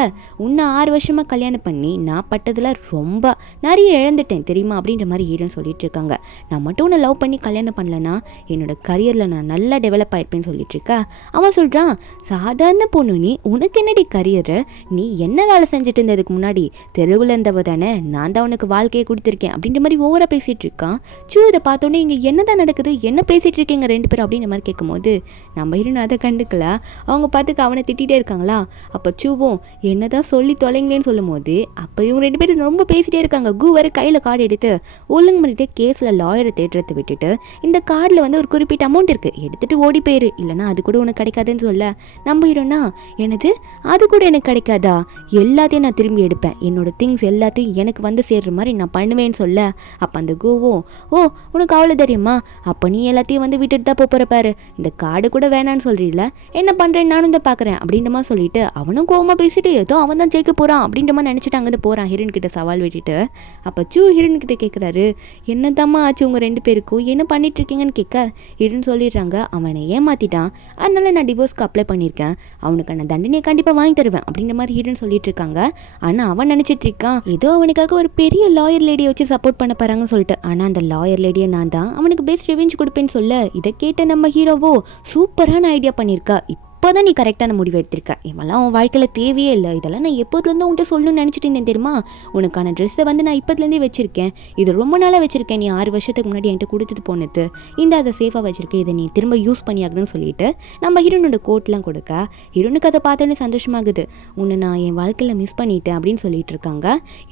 உன்னை 6 வருஷமாக கல்யாணம் பண்ணி நான் பட்டதில் ரொம்ப நிறைய இழந்துட்டேன் தெரியுமா அப்படின்ற மாதிரி ஹீரோன்னு சொல்லிட்டு இருக்காங்க. நான் மட்டும் உன்னை லவ் பண்ணி கல்யாணம் பண்ணலன்னா என்னோட கரியரில் நான் நல்லா டெவலப் ஆயிருப்பேன்னு சொல்லிட்டு இருக்கா. அவன் சொல்கிறான், சாதாரண பொண்ணு நீ, உனக்கு என்னடி கரியரு, நீ என்ன வேலை செஞ்சுட்டு இருந்ததுக்கு முன்னாடி தெருவில் இருந்தவ தானே, நான் தான் உனக்கு வாழ்க்கையை கொடுத்துருக்கேன் அப்படின்ற மாதிரி ஓவராக பேசிகிட்டு இருக்கான். சூ இதை பார்த்தோன்னே இங்கே என்ன தான் நடக்குது, என்ன பேசிகிட்டு இருக்கீங்க 2 பேரும் அப்படின்ற மாதிரி கேட்கும்போது நம்ம ஹீரோன் அதை கண்டுக்கல. அவங்க பார்த்துக்க அவனை திட்டிகிட்டே இருக்காங்களா. அப்போ சூவும் என்ன தான் சொல்லி தொலைங்களேன்னு சொல்லும் போது அப்போ இவங்க 2 பேரும் ரொம்ப பேசிகிட்டே இருக்காங்க. கூ வர கையில் கார்டு எடுத்து ஒழுங்கு பண்ணிட்டு கேஸில் லாயரை தேடுறதை விட்டுட்டு இந்த கார்டில் வந்து ஒரு குறிப்பிட்ட அமௌண்ட் இருக்குது எடுத்துகிட்டு ஓடி போயிரு, இல்லைனா அது கூட உனக்கு கிடைக்காதுன்னு சொல்ல நம்ம ஹீரோனா எனது அது கூட எனக்கு கிடைக்காதா, எல்லாத்தையும் நான் திரும்பி எடுப்பேன், என்னோட திங்ஸ் எல்லாத்தையும் எனக்கு வந்து சேர்ற மாதிரி நான் பண்ணுவேன்னு சொல்ல அப்போ அந்த கூவும் ஓ உனக்கு அவ்வளோ தெரியுமா, அப்போ நீ எல்லாத்தையும் வந்து விட்டுட்டு தான் போகிற பாரு, இந்த கார்டு கூட வேணான்னு சொல்கிறீல, என்ன பண்ணுறேன் நானும் தான் பார்க்குறேன் அப்படின்ற மாதிரி சொல்லிட்டு அவனும் கோவமாக பேசிட்டு ஏதோ அவன் தான் ஜெயிக்க போகிறான் அப்படின்ற மாதிரி நினச்சிட்டு அங்கே போகிறான் ஹீரோயின் கிட்ட சவால் விட்டுட்டு. அப்போ சூ ஹீரோயின் கிட்ட கேட்குறாரு, என்னதாம்மா ஆச்சு உங்கள் 2 பேருக்கும், என்ன பண்ணிட்டு இருக்கீங்கன்னு கேட்க ஹீரோயின் சொல்லிடுறாங்க, அவனை ஏமாற்றிட்டான், அதனால நான் டிவோர்ஸ்க்கு அப்ளை பண்ணியிருக்கேன், அவனுக்கான தண்டனையை கண்டிப்பாக வாங்கி தருவேன் அப்படின்ற மாதிரி ஹீரோயின் சொல்லிட்டு இருக்காங்க. ஆனால் அவன் நினச்சிட்டு இருக்கான் ஏதோ அவனுக்காக ஒரு பெரிய லாயர் லேடியை வச்சு சப்போர்ட் பண்ண போகிறாங்கன்னு சொல்லிட்டு. ஆனால் அந்த லாயர் லேடியை நான் தான் அவனுக்கு பெஸ்ட் ரிவெஞ்ச் கொடுப்பேன்னு சொல்ல இதை கேட்ட நம்ம ஹீரோவோ சூப்பரான ஐடியா பண்ணியிருக்கா, இப்போதான் நீ கரெக்டான முடிவு எடுத்திருக்க, இவெல்லாம் உன் வாழ்க்கையில் தேவையே இல்லை, இதெல்லாம் நான் எப்போதுலேருந்து உன்ட்டு சொல்லணும்னு நினச்சிட்டு இருந்தேன் தெரியுமா, உனக்கான ட்ரெஸ்ஸை வந்து நான் இப்போதுலேருந்தே வச்சுருக்கேன், இது ரொம்ப நாளாக வச்சுருக்கேன், நீ 6 வருஷத்துக்கு முன்னாடி என்கிட்ட கொடுத்துட்டு போனது, இந்த அதை சேஃபாக வச்சுருக்கேன், இதை நீ திரும்ப யூஸ் பண்ணியாகணும்னு சொல்லிட்டு நம்ம ஹீரோனோட கோட்லாம் கொடுக்க ஹீரோனுக்கு அதை பார்த்தோன்னே சந்தோஷமாகுது, உன்னை நான் என் வாழ்க்கையில் மிஸ் பண்ணிட்டேன் அப்படின்னு சொல்லிட்டு இருக்காங்க.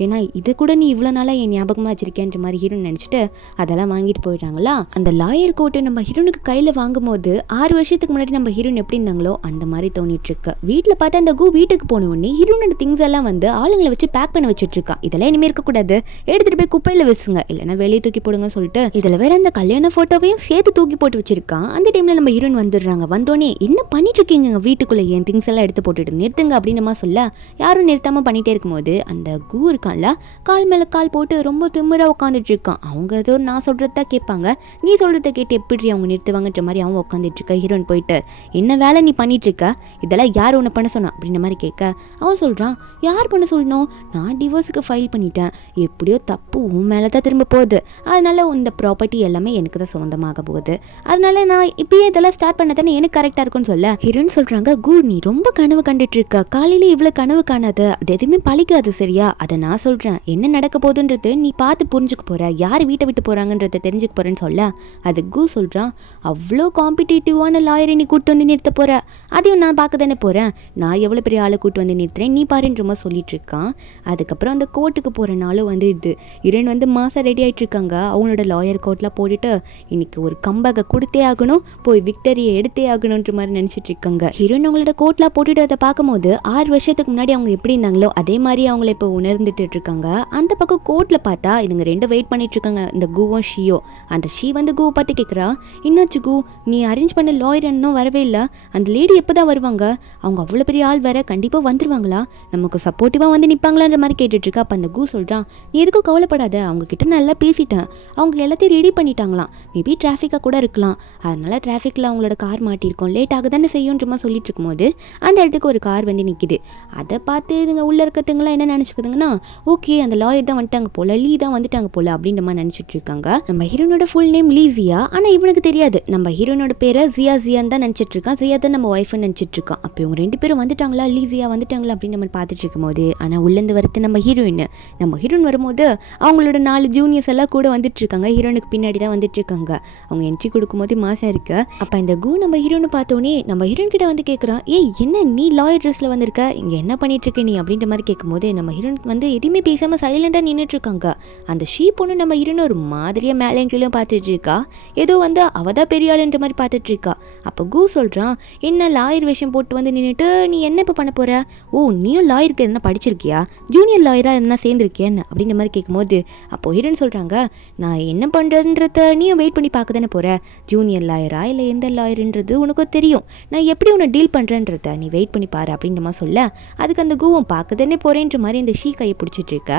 ஏன்னா இது கூட நீ இவ்வளோ நாளாக என் ஞாபகமாக வச்சிருக்கேன்ற மாதிரி ஹீரோன் நினச்சிட்டு அதெல்லாம் வாங்கிட்டு போயிட்டாங்களா. அந்த லாயர் கோட்டு நம்ம ஹீரோனுக்கு கையில் வாங்கும் போது 6 வருஷத்துக்கு முன்னாடி நம்ம ஹீரோன் எப்படி இருந்தாங்களோ அந்த மாதிரி தோணிட்டு இருக்கு. வீட்டில் பார்த்தா அந்த கூ வீட்டுக்கு போன உடனே ஹீரோனோட திங்ஸ் எல்லாம் வந்து ஆளுங்களை வச்சு பேக் பண்ண வச்சுட்டு இருக்கான். இதெல்லாம் இனிமே இருக்கக்கூடாது, எடுத்துட்டு போய் குப்பையில வச்சுங்க, இல்லைன்னா வெளியே தூக்கி போடுங்க சொல்லிட்டு இதுல வேற அந்த கல்யாண போட்டோவையும் சேர்த்து தூக்கி போட்டு வச்சிருக்கான். அந்த டைம்ல நம்ம ஹீரோன் வந்துடுறாங்க. வந்தோடனே என்ன பண்ணிட்டு இருக்கீங்க வீட்டுக்குள்ள, என் திங்ஸ் எல்லாம் எடுத்து போட்டுட்டு நிறுத்துங்க அப்படின்னு சொல்ல யாரும் நிறுத்தாம பண்ணிட்டே இருக்கும்போது அந்த கூ இருக்கான்ல கால் மேல கால் போட்டு ரொம்ப திமிரா உட்காந்துட்டு இருக்கான். அவங்க ஏதோ நான் சொல்றதா கேட்பாங்க, நீ சொல்றத கேட்டு எப்படி அவங்க நிறுத்துவாங்கன்ற மாதிரி அவன் உட்காந்துட்டு இருக்க. ஹீரோன் போயிட்டு என்ன வேலை நீ பண்ணி பண்ணிட்டு இருக்க, இதெல்லாம் யார் உன்னை பண்ண சொன்னா அப்படின்ற மாதிரி கேட்க அவன் சொல்கிறான், யார் பண்ண சொல்லணும், நான் டிவோர்ஸுக்கு ஃபைல் பண்ணிட்டேன், எப்படியோ தப்பு உன் மேலே தான் திரும்ப போகுது, அதனால இந்த ப்ராப்பர்ட்டி எல்லாமே எனக்கு தான் சொந்தமாக போகுது, அதனால நான் இப்பயே இதெல்லாம் ஸ்டார்ட் பண்ண தானே எனக்கு கரெக்டாக இருக்கும்னு சொல்ல ஹீரோயின் சொல்கிறாங்க, நீ ரொம்ப கனவு கண்டுட்டு இருக்க, காலையில இவ்வளோ கனவு காணாத, அது எதுவுமே பழிக்காது சரியா, அதை நான் சொல்கிறேன், என்ன நடக்க போகுதுன்றது நீ பார்த்து புரிஞ்சுக்க போற, யார் வீட்டை விட்டு போகிறாங்கன்றத தெரிஞ்சுக்க போகிறேன்னு சொல்ல அது சொல்கிறான், அவ்வளோ காம்படிட்டிவான லாயரை நீ கூட்டு வந்து நிறுத்த போகிற, அதையும் நான் பார்க்க தானே போகிறேன், நான் எவ்வளோ பெரிய ஆளை கூட்டு வந்து நிறுத்துறேன் நீ பாருன்றமா சொல்லிட்டு இருக்கான். அதுக்கப்புறம் அந்த கோர்ட்டுக்கு போகிற நாளும் வந்து ஹீரோயின் வந்து மாதம் ரெடி ஆகிட்டு இருக்காங்க, அவங்களோட லாயர் கோர்ட்டில் போட்டுட்டு இன்னைக்கு ஒரு கம்பேக்கை கொடுத்தே ஆகணும், போய் விக்டரியை எடுத்தே ஆகணுன்ற மாதிரி நினச்சிட்டு இருக்காங்க. ஹீரோயின் அவங்களோட கோர்ட்டில் போட்டுட்டு அதை பார்க்கும்போது 6 வருஷத்துக்கு முன்னாடி அவங்க எப்படி இருந்தாங்களோ அதே மாதிரி அவங்கள இப்போ உணர்ந்துட்டு இருக்காங்க. அந்த பக்கம் கோர்ட்டில் பார்த்தா இதுங்க ரெண்டும் வெயிட் பண்ணிட்டு இருக்காங்க, இந்த கூவும் ஷீயோ. அந்த ஷீ வந்து கூவை பார்த்து கேட்குறா, என்னாச்சு கூ, நீ அரேஞ்ச் பண்ண லாயர் இன்னும் வரவே இல்லை, அந்த லேடி எப்போ தான் வருவாங்க, அவங்க அவ்வளோ பெரிய ஆள் வேற, கண்டிப்பாக வந்துடுவாங்களா, நமக்கு சப்போர்ட்டிவாக வந்து நிற்பாங்களான்ற மாதிரி கேட்டுட்ருக்கா. அப்போ அந்த கூ சொல்கிறான், நீ எதுக்கும் கவலைப்படாத, அவங்கக்கிட்ட நல்லா பேசிட்டேன், அவங்க எல்லாத்தையும் ரெடி பண்ணிட்டாங்களாம், மேபி டிராஃபிக்காக கூட இருக்கலாம், அதனால டிராஃபிக்கில் அவங்களோட கார் மாட்டியிருக்கோம், லேட் ஆக தானே செய்யுன்ற மாதிரி சொல்லிட்டு இருக்கும்போது அந்த இடத்துக்கு ஒரு கார் வந்து நிற்கிது. அதை பார்த்து இதுங்க உள்ளே இருக்கிறதுங்களாம் என்ன நினச்சிக்குதுங்கன்னா, ஓகே அந்த லாயர் தான் வந்துட்டாங்க போல, லீ தான் வந்துட்டாங்க போல அப்படின்ற மாதிரி நினச்சிட்டு இருக்காங்க. நம்ம ஹீரோனோட ஃபுல் நேம் லீசியா, ஆனால் இவனுக்கு தெரியாது நம்ம ஹீரோனோட பேரை ஜியான்னு தான் நினச்சிட்டு இருக்கான், ஜியா தான் நம்ம ஒய்ஃப்னு நினச்சிட்டு இருக்கான். அப்போ இவங்க 2 பேரும் வந்துட்டாங்களா, லீசியா வந்துட்டாங்களா அப்படின்னு நம்ம பார்த்துட்டு இருக்கும்போது ஆனால் உள்ளேருந்து வரது நம்ம ஹீரோயின் வரும்போது அவங்களோட 4 ஜூனியர்ஸ் எல்லாம் கூட வந்துட்டு இருக்காங்க, ஹீரோனுக்கு பின்னாடி தான் வந்துட்டு இருக்காங்க. அவங்க என்ட்ரி கொடுக்கும்போது மாசா இருக்கு. அப்போ இந்த நம்ம ஹீரோனை பார்த்தோன்னே நம்ம ஹீரோயின் கிட்ட வந்து கேட்குறான், ஏய் என்ன நீ லாயர் ட்ரெஸ்ல வந்திருக்க, இங்கே என்ன பண்ணிட்டு இருக்க நீ அப்படின்ற மாதிரி கேட்கும்போது நம்ம ஹீரோயின் வந்து எதுவுமே பேசாமல் சைலண்டாக நின்றுட்டு இருக்காங்க. அந்த ஷீ பொண்ணு நம்ம ஹீரோனை ஒரு மாதிரியாக மேலே கீழே பார்த்துட்டு இருக்கா, ஏதோ வந்து அவ தான் பெரிய ஆளுன்ற மாதிரி பார்த்துட்டு இருக்கா. அப்போ சொல்கிறான், என்ன லாயர் வேஷம் போட்டு வந்து நின்றுட்டு நீ என்ன இப்போ பண்ண போகிற, ஓ நீயும் லாயருக்கு என்ன படிச்சிருக்கியா, ஜூனியர் லாயராக என்ன சேர்ந்துருக்கியான்னு அப்படின்ற மாதிரி கேட்கும்போது அப்போ ஹீரோயின் சொல்கிறாங்க, நான் என்ன பண்ணுறதுன்றத நீயும் வெயிட் பண்ணி பார்க்க தானே போகிற, ஜூனியர் லாயரா இல்லை எந்த லாயருன்றது உனக்கு தெரியும், நான் எப்படி உன்னை டீல் பண்ணுறேன்றத நீ வெயிட் பண்ணி பாரு அப்படின்ற மாதிரி சொல்ல அதுக்கு அந்த கூவம் பார்க்க தானே போகிறேன்ற மாதிரி அந்த ஷீ கையை பிடிச்சிட்டு இருக்க.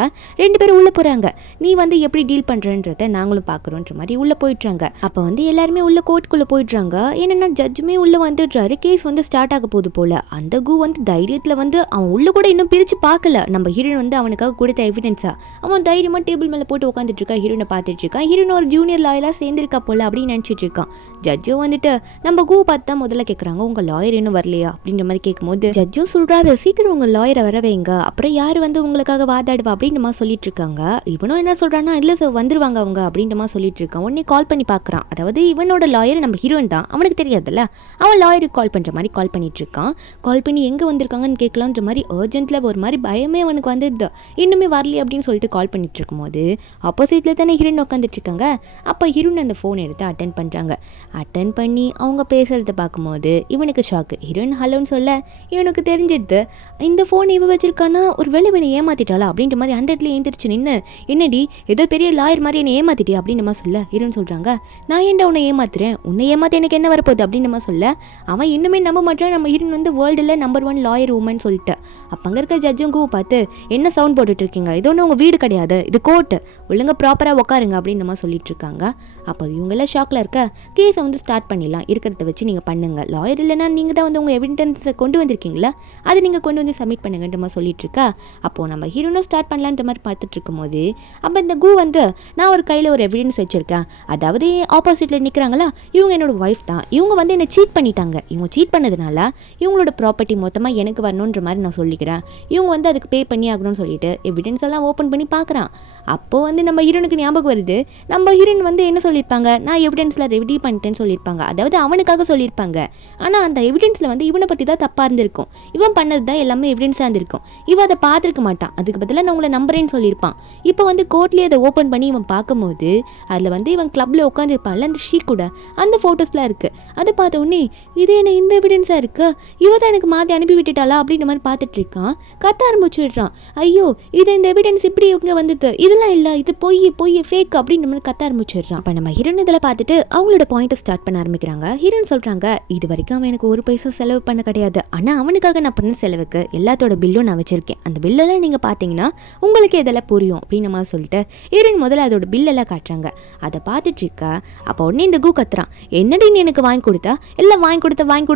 2 பேரும் உள்ளே போகிறாங்க, நீ வந்து எப்படி டீல் பண்ணுறன்றத நாங்களும் பார்க்குறோன்ற மாதிரி உள்ளே போயிட்டுறாங்க. அப்போ வந்து எல்லாருமே உள்ள கோர்ட்டுக்குள்ளே போயிடுறாங்க. என்னென்னா ஜட்ஜுமே உள்ளே வந்துடுறாரு, கேஸ் வந்து ஸ்டார்ட் ஆக போகுது போல். அந்த கூ வந்து தைரியத்தில் வந்து அவன் உள்ளே கூட இன்னும் பிரித்து பார்க்கல, நம்ம ஹீரோயின் வந்து அவனுக்காக கொடுத்த எவிடன்ஸாக அவன் தைரியமாக டேபிள் மேலே போட்டு உட்காந்துட்டு இருக்கா, ஹீரோனை பார்த்துட்டு இருக்கான். ஹீரோயின் ஒரு ஜூனியர் லாயராக சேர்ந்துருக்கா போல் அப்படின்னு நினச்சிட்டு இருக்கான். ஜட்ஜும் வந்துட்டு நம்ம கூ பார்த்து தான் முதல்ல கேட்குறாங்க, உங்கள் லாயர் இன்னும் வரலையா அப்படின்ற மாதிரி கேட்கும்போது ஜட்ஜும் சொல்கிறாரு, சீக்கிரம் உங்கள் லாயரை வர வைங்க, அப்புறம் யார் வந்து உங்களுக்காக வாதாடுவா அப்படின்ற மாதிரி சொல்லிட்டு இருக்காங்க. இவனும் என்ன சொல்கிறான்னா, இல்லை சார் வந்துருவாங்க அவங்க அப்படின்ற மாதிரி சொல்லிட்டு இருக்கான். உடனே கால் பண்ணி பார்க்குறான், அதாவது இவனோட லாயர் நம்ம ஹீரோயின் தான், அவனுக்கு தெரியாதுல்ல, அவன் லாயருக்கு கால் பண்ணுற மாதிரி கால் பண்ணிட்டு இருக்கான். கால் பண்ணி எங்கே வந்திருக்காங்கன்னு கேட்கலான்ற மாதிரி அர்ஜென்ட்டில் ஒரு மாதிரி பயமே அவனுக்கு வந்துடுது, இன்னுமே வரலையே அப்படின்னு சொல்லிட்டு கால் பண்ணிட்டு இருக்கும்போது ஆப்போசிட்டில் தானே ஹீரோயின் உட்காந்துட்டு இருக்காங்க. அப்போ ஹீரோயின் அந்த ஃபோன் எடுத்து அட்டன் பண்ணுறாங்க. அட்டன் பண்ணி அவங்க பேசுகிறத பார்க்கும்போது இவனுக்கு ஷாக்கு. ஹீரோயின் ஹலோன்னு சொல்ல இவனுக்கு தெரிஞ்சிடுது, இந்த ஃபோன் இவ வச்சிருக்கானா ஒரு வேலை இவனை ஏமாத்திட்டாளா அப்படின்ற மாதிரி அந்த இடத்துல எழுந்திரிச்சு நின்று, என்னடி ஏதோ பெரிய லாயர் மாதிரி என்னை ஏமாத்திட்டே அப்படின்னு நம்ம சொல்ல ஹீரோன்னு சொல்கிறாங்க, நான் ஏன்டா உன்னை ஏமாத்துறேன், உன்னை ஏமாத்த எனக்கு என்ன வரப்போகுது அப்படின்னு நம்ம சொல்ல அவன் இன்னுமே நம்ப மாட்டான், நம்ம ஹீரோயின் வந்து வேர்ல்டில் நம்பர் 1 லாயர் உமன் சொல்லிட்டு. அப்போ அங்கே இருக்க ஜட்ஜும் கூ பார்த்து, என்ன சவுண்ட் போட்டுட்டு இருக்கீங்க, இது ஒன்று உங்கள் வீடு கிடையாது, இது கோர்ட்டு, ஒழுங்காக ப்ராப்பராக உட்காருங்க அப்படின்னு நம்ம சொல்லிட்டு இருக்காங்க. அப்போ இவங்கெல்லாம் ஷாக்கில் இருக்க, கேஸை வந்து ஸ்டார்ட் பண்ணிடலாம், இருக்கிறத வச்சு நீங்கள் பண்ணுங்கள், லாயர் இல்லைன்னா நீங்கள் தான் வந்து உங்கள் எவிடன்ஸை கொண்டு வந்திருக்கீங்களா, அதை நீங்கள் கொண்டு வந்து சப்மிட் பண்ணுங்கன்ற மாதிரி சொல்லிட்டு இருக்கா. அப்போது நம்ம ஹீரோனும் ஸ்டார்ட் பண்ணலான்ற மாதிரி பார்த்துட்டு இருக்கும்போது அப்போ இந்த கூ வந்து, நான் ஒரு கையில் ஒரு எவிடன்ஸ் வச்சுருக்கேன், அதாவது ஆப்போசிட்டில் நிற்கிறாங்களா இவங்க என்னோட ஒய்ஃப் தான், இவங்க வந்து என்னை சீட் பண்ணிட்டாங்க, இவங்க சீட் பண்ணதுனால இவங்களோட ப்ராப்பர்ட்டி மொத்தமாக எனக்கு வரணுன்ற மாதிரி நான் சொல்லிக்கிறேன், இவங்க வந்து அதுக்கு பே பண்ணி ஆகணும்னு சொல்லிட்டு எவிடன்ஸ் எல்லாம் ஓப்பன் பண்ணி பார்க்குறான். அப்போது வந்து நம்ம ஹீரோனுக்கு ஞாபகம் வருது, நம்ம ஹீரோயின் வந்து என்ன சொல்லியிருப்பாங்க, நான் எவிடன்ஸில் ரெடி பண்ணிட்டேன்னு சொல்லியிருப்பாங்க, அதாவது அவனுக்காக சொல்லியிருப்பாங்க. ஆனால் அந்த எவிடன்ஸில் வந்து இவனை பற்றி தான் தப்பாக இருந்திருக்கும், இவன் பண்ணது தான் எல்லாமே எவிடன்ஸாக இருந்திருக்கும், இவன் அதை பார்த்துருக்க மாட்டான், அதுக்கு பதிலாக நான் உங்களை நம்புறேன்னு சொல்லியிருப்பான். இப்போ வந்து கோர்ட்லேயே அதை ஓப்பன் பண்ணி இவன் பார்க்கும்போது அதில் வந்து இவன் கிளப்பில் உட்காந்துருப்பான்ல அந்த ஷீ கூட அந்த ஃபோட்டோஸ்லாம் இருக்குது. அதை பார்த்த உடனே இது என்ன இந்த எவிடன்ஸாக இருக்குது, இவ தான் எனக்கு மாற்றி அனுப்பி விட்டுட்டாளா அப்படின்ற மாதிரி பார்த்துட்டு இருக்கான். கத்த ஆரம்பிச்சு விடுறான், ஐயோ இது இந்த எவிடன்ஸ் இப்படி இவங்க வந்துட்டு இதெல்லாம் இல்லை, இது பொய் ஃபேக் அப்படின்ற மாதிரி கத்த ஆரம்பிச்சிடுறான். அப்போ நம்ம ஹீரோன் இதில் பார்த்துட்டு அவங்களோட பாயிண்ட்டை ஸ்டார்ட் பண்ண ஆரம்பிக்கிறாங்க. ஹீரோன் சொல்கிறாங்க, இது வரைக்கும் அவன் எனக்கு 1 பைசா செலவு பண்ண கிடையாது, ஆனால் அவனுக்காக நான் பண்ண செலவுக்கு எல்லாத்தோட பில்லும் நான் வச்சிருக்கேன், அந்த பில்லெல்லாம் நீங்கள் பார்த்தீங்கன்னா உங்களுக்கு இதெல்லாம் புரியும் அப்படின்னு மாதிரி சொல்லிட்டு ஹீரோயின் முதல்ல அதோட பில்லெல்லாம் காட்டுறாங்க. அதை பார்த்துட்டு இருக்கா. அப்போ உடனே இந்த கூ கத்துறான், என்னடி நீ எனக்கு வாங்கி கொடுத்தா, எல்லாம் வாங்கி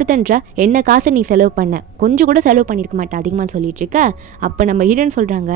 கொடுத்தன்ற என்ன காசை நீ செலவு பண்ண, கொஞ்சம் கூட செலவு பண்ணியிருக்க மாட்டேன் அதிகமாக சொல்லிட்டு இருக்க. அப்போ நம்ம ஹீரோன்னு சொல்கிறாங்க,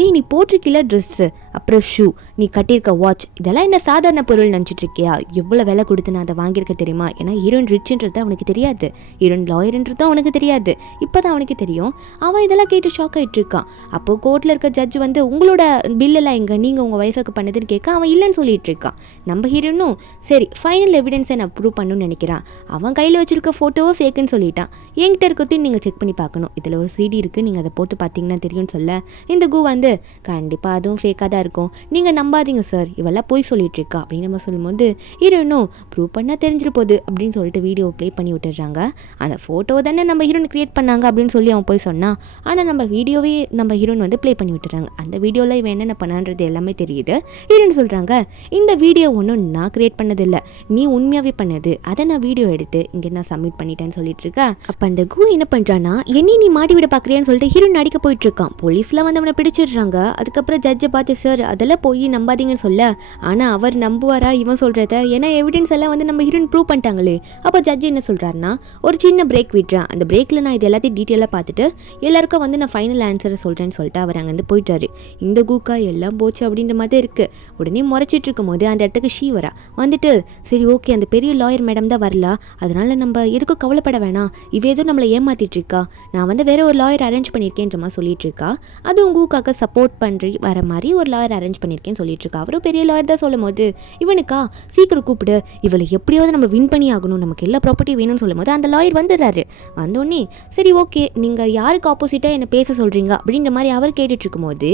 ஏய் நீ போட்டிருக்கல ட்ரெஸ்ஸு, அப்புறம் ஷூ, நீ கட்டியிருக்க வாட்ச், இதெல்லாம் என்ன சாதாரண பொருள் நினச்சிட்டு இருக்கியா? எவ்வளோ விலை கொடுத்து நான் அதை வாங்கியிருக்க தெரியுமா? ஏன்னா ஹீரோயின் ரிச்ன்றது அவனுக்கு தெரியாது, ஹீரோயின் லாயர்ன்றது அவனுக்கு தெரியாது, இப்போ தான் அவனுக்கு தெரியும். அவன் இதெல்லாம் கேட்டு ஷாக் ஆகிட்டு இருக்கான். அப்போது கோர்ட்டில் இருக்க ஜட்ஜ் வந்து உங்களோட பில்லெல்லாம் எங்கே, நீங்கள் உங்கள் ஒய்ஃபுக்கு பண்ணதுன்னு கேட்க அவன் இல்லைன்னு சொல்லிட்டு இருக்கான். நம்ம ஹீரோனும் சரி ஃபைனல் எவிடன்ஸை நான் ப்ரூவ் பண்ணணும்னு நினைக்கிறான். அவன் கையில் வச்சிருக்க ஃபோட்டோவை ஃபேக்குன்னு சொல்லிட்டான். என்கிட்ட இருக்கிறதையும் நீங்கள் செக் பண்ணி பார்க்கணும், இதில் ஒரு சிடி இருக்குது, நீங்கள் அதை போட்டு பார்த்தீங்கன்னா தெரியும்னு சொல்ல இந்த கு வந்து கண்டிப்பாக அதுவும் ஃபேக்காக தான் இருக்கும், நீங்கள் நம்பாதீங்க சார், இவெல்லாம் போய் சொல்லிட்டு இருக்கா அப்படின்னு நம்ம சொல்லும்போது ஹீரோனும் ப்ரூவ் பண்ணால் தெரிஞ்சிரு போகுது அப்படின்னு சொல்லிட்டு வீடியோ ப்ளே பண்ணி விட்டுடுறாங்க. அந்த ஃபோட்டோவை தானே நம்ம ஹீரோன் கிரியேட் பண்ணாங்க அப்படின்னு சொல்லி அவன் போய் சொன்னான். ஆனால் நம்ம வீடியோவே நம்ம ஹீரோன் வந்து ப்ளே பண்ணி விட்டுறாங்க. அந்த வீடியோவில் இவன் என்னென்ன பண்ணான்றது எல்லாமே தெரியுது. ஹீரோன் சொல்கிறாங்க, இந்த வீடியோ ஒன்றும் நான் கிரியேட் பண்ணதில்லை, நீ உண்மையாகவே பண்ணது, அதை நான் வீடியோ எடுத்து இங்கே நான் சப்மிட் பண்ணிட்டேன்னு சொல்லிட்டு இருக்கேன். அப்போ அந்த கு என்ன பண்ணுறான்னா, என்னை நீ மாட்டி விட பார்க்குறியான்னு சொல்லிட்டு ஹீரோன் அடிக்க போயிட்டு இருக்கான். போலீஸ்லாம் வந்து அவனை பிடிச்சிடுறாங்க. அதுக்கப்புறம் ஜட்ஜை பார்த்து சார் அதெல்லாம் போய் நம்பாதீங்கன்னு சொல்ல, ஆனால் அவர் நம்புவாரா இவன் சொல்கிறத? ஏன்னா எவிடன்ஸ் எல்லாம் வந்து நம்ம ஹீரோன் ப்ரூவ் பண்ணிட்டாங்களே. அப்போ ஜட்ஜ் என்ன சொல்கிறாருன்னா, ஒரு சின்ன பிரேக் விடுறேன், அந்த பிரேக்கில் நான் இது எல்லாத்தையும் டீட்டெயிலாக பார்த்துட்டு எல்லாருக்கும் வந்து நான் ஃபைனல் ஆன்சரை சொல்கிறேன்னு சொல்லிட்டு அவர் அங்கேருந்து போயிட்டாரு. இந்த கூக்கா எல்லாம் போச்சு அப்படின்ற மாதிரி இருக்குது. உடனே முறைச்சிட்டு இருக்கும் போது அந்த இடத்துக்கு ஷீ வரா வந்துட்டு, சரி ஓகே அந்த பெரிய லாயர் மேடம் தான் வரல, அதனால நம்ம எதுக்கும் கவலைப்பட வேணாம், இவ ஏதோ நம்மளை ஏமாத்திட்டு இருக்கா, நான் வந்து வேற ஒரு லாயர் அரேஞ்ச் பண்ணியிருக்கேன்ற மாதிரி சொல்லிட்டு இருக்கா. அதுவும் கூக்காக்க சப்போர்ட் பண்ணி வர மாதிரி ஒரு லாயர் அரேஞ்ச் பண்ணியிருக்கேன்னு சொல்லிட்டு இருக்கா. அவரும் பெரிய லாயர் தான் சொல்லும் போது இவனுக்கா சீக்கிரம் கூப்பிடு, இவளை எப்படியாவது நம்ம வின் பண்ணி ஆகணும், நமக்கு எல்லா ப்ராப்பர்ட்டியும் வேணும்னு சொல்லும் போது அந்த லாயர் வந்துடுறாரு. வந்தோடனே சரி ஓகே நீங்கள் யாருக்கு ஆப்போசிட்டாக என்னை பேச சொல்கிறீங்க அப்படின்ற மாதிரி அவர் கேட்டுட்டு இருக்கும்போது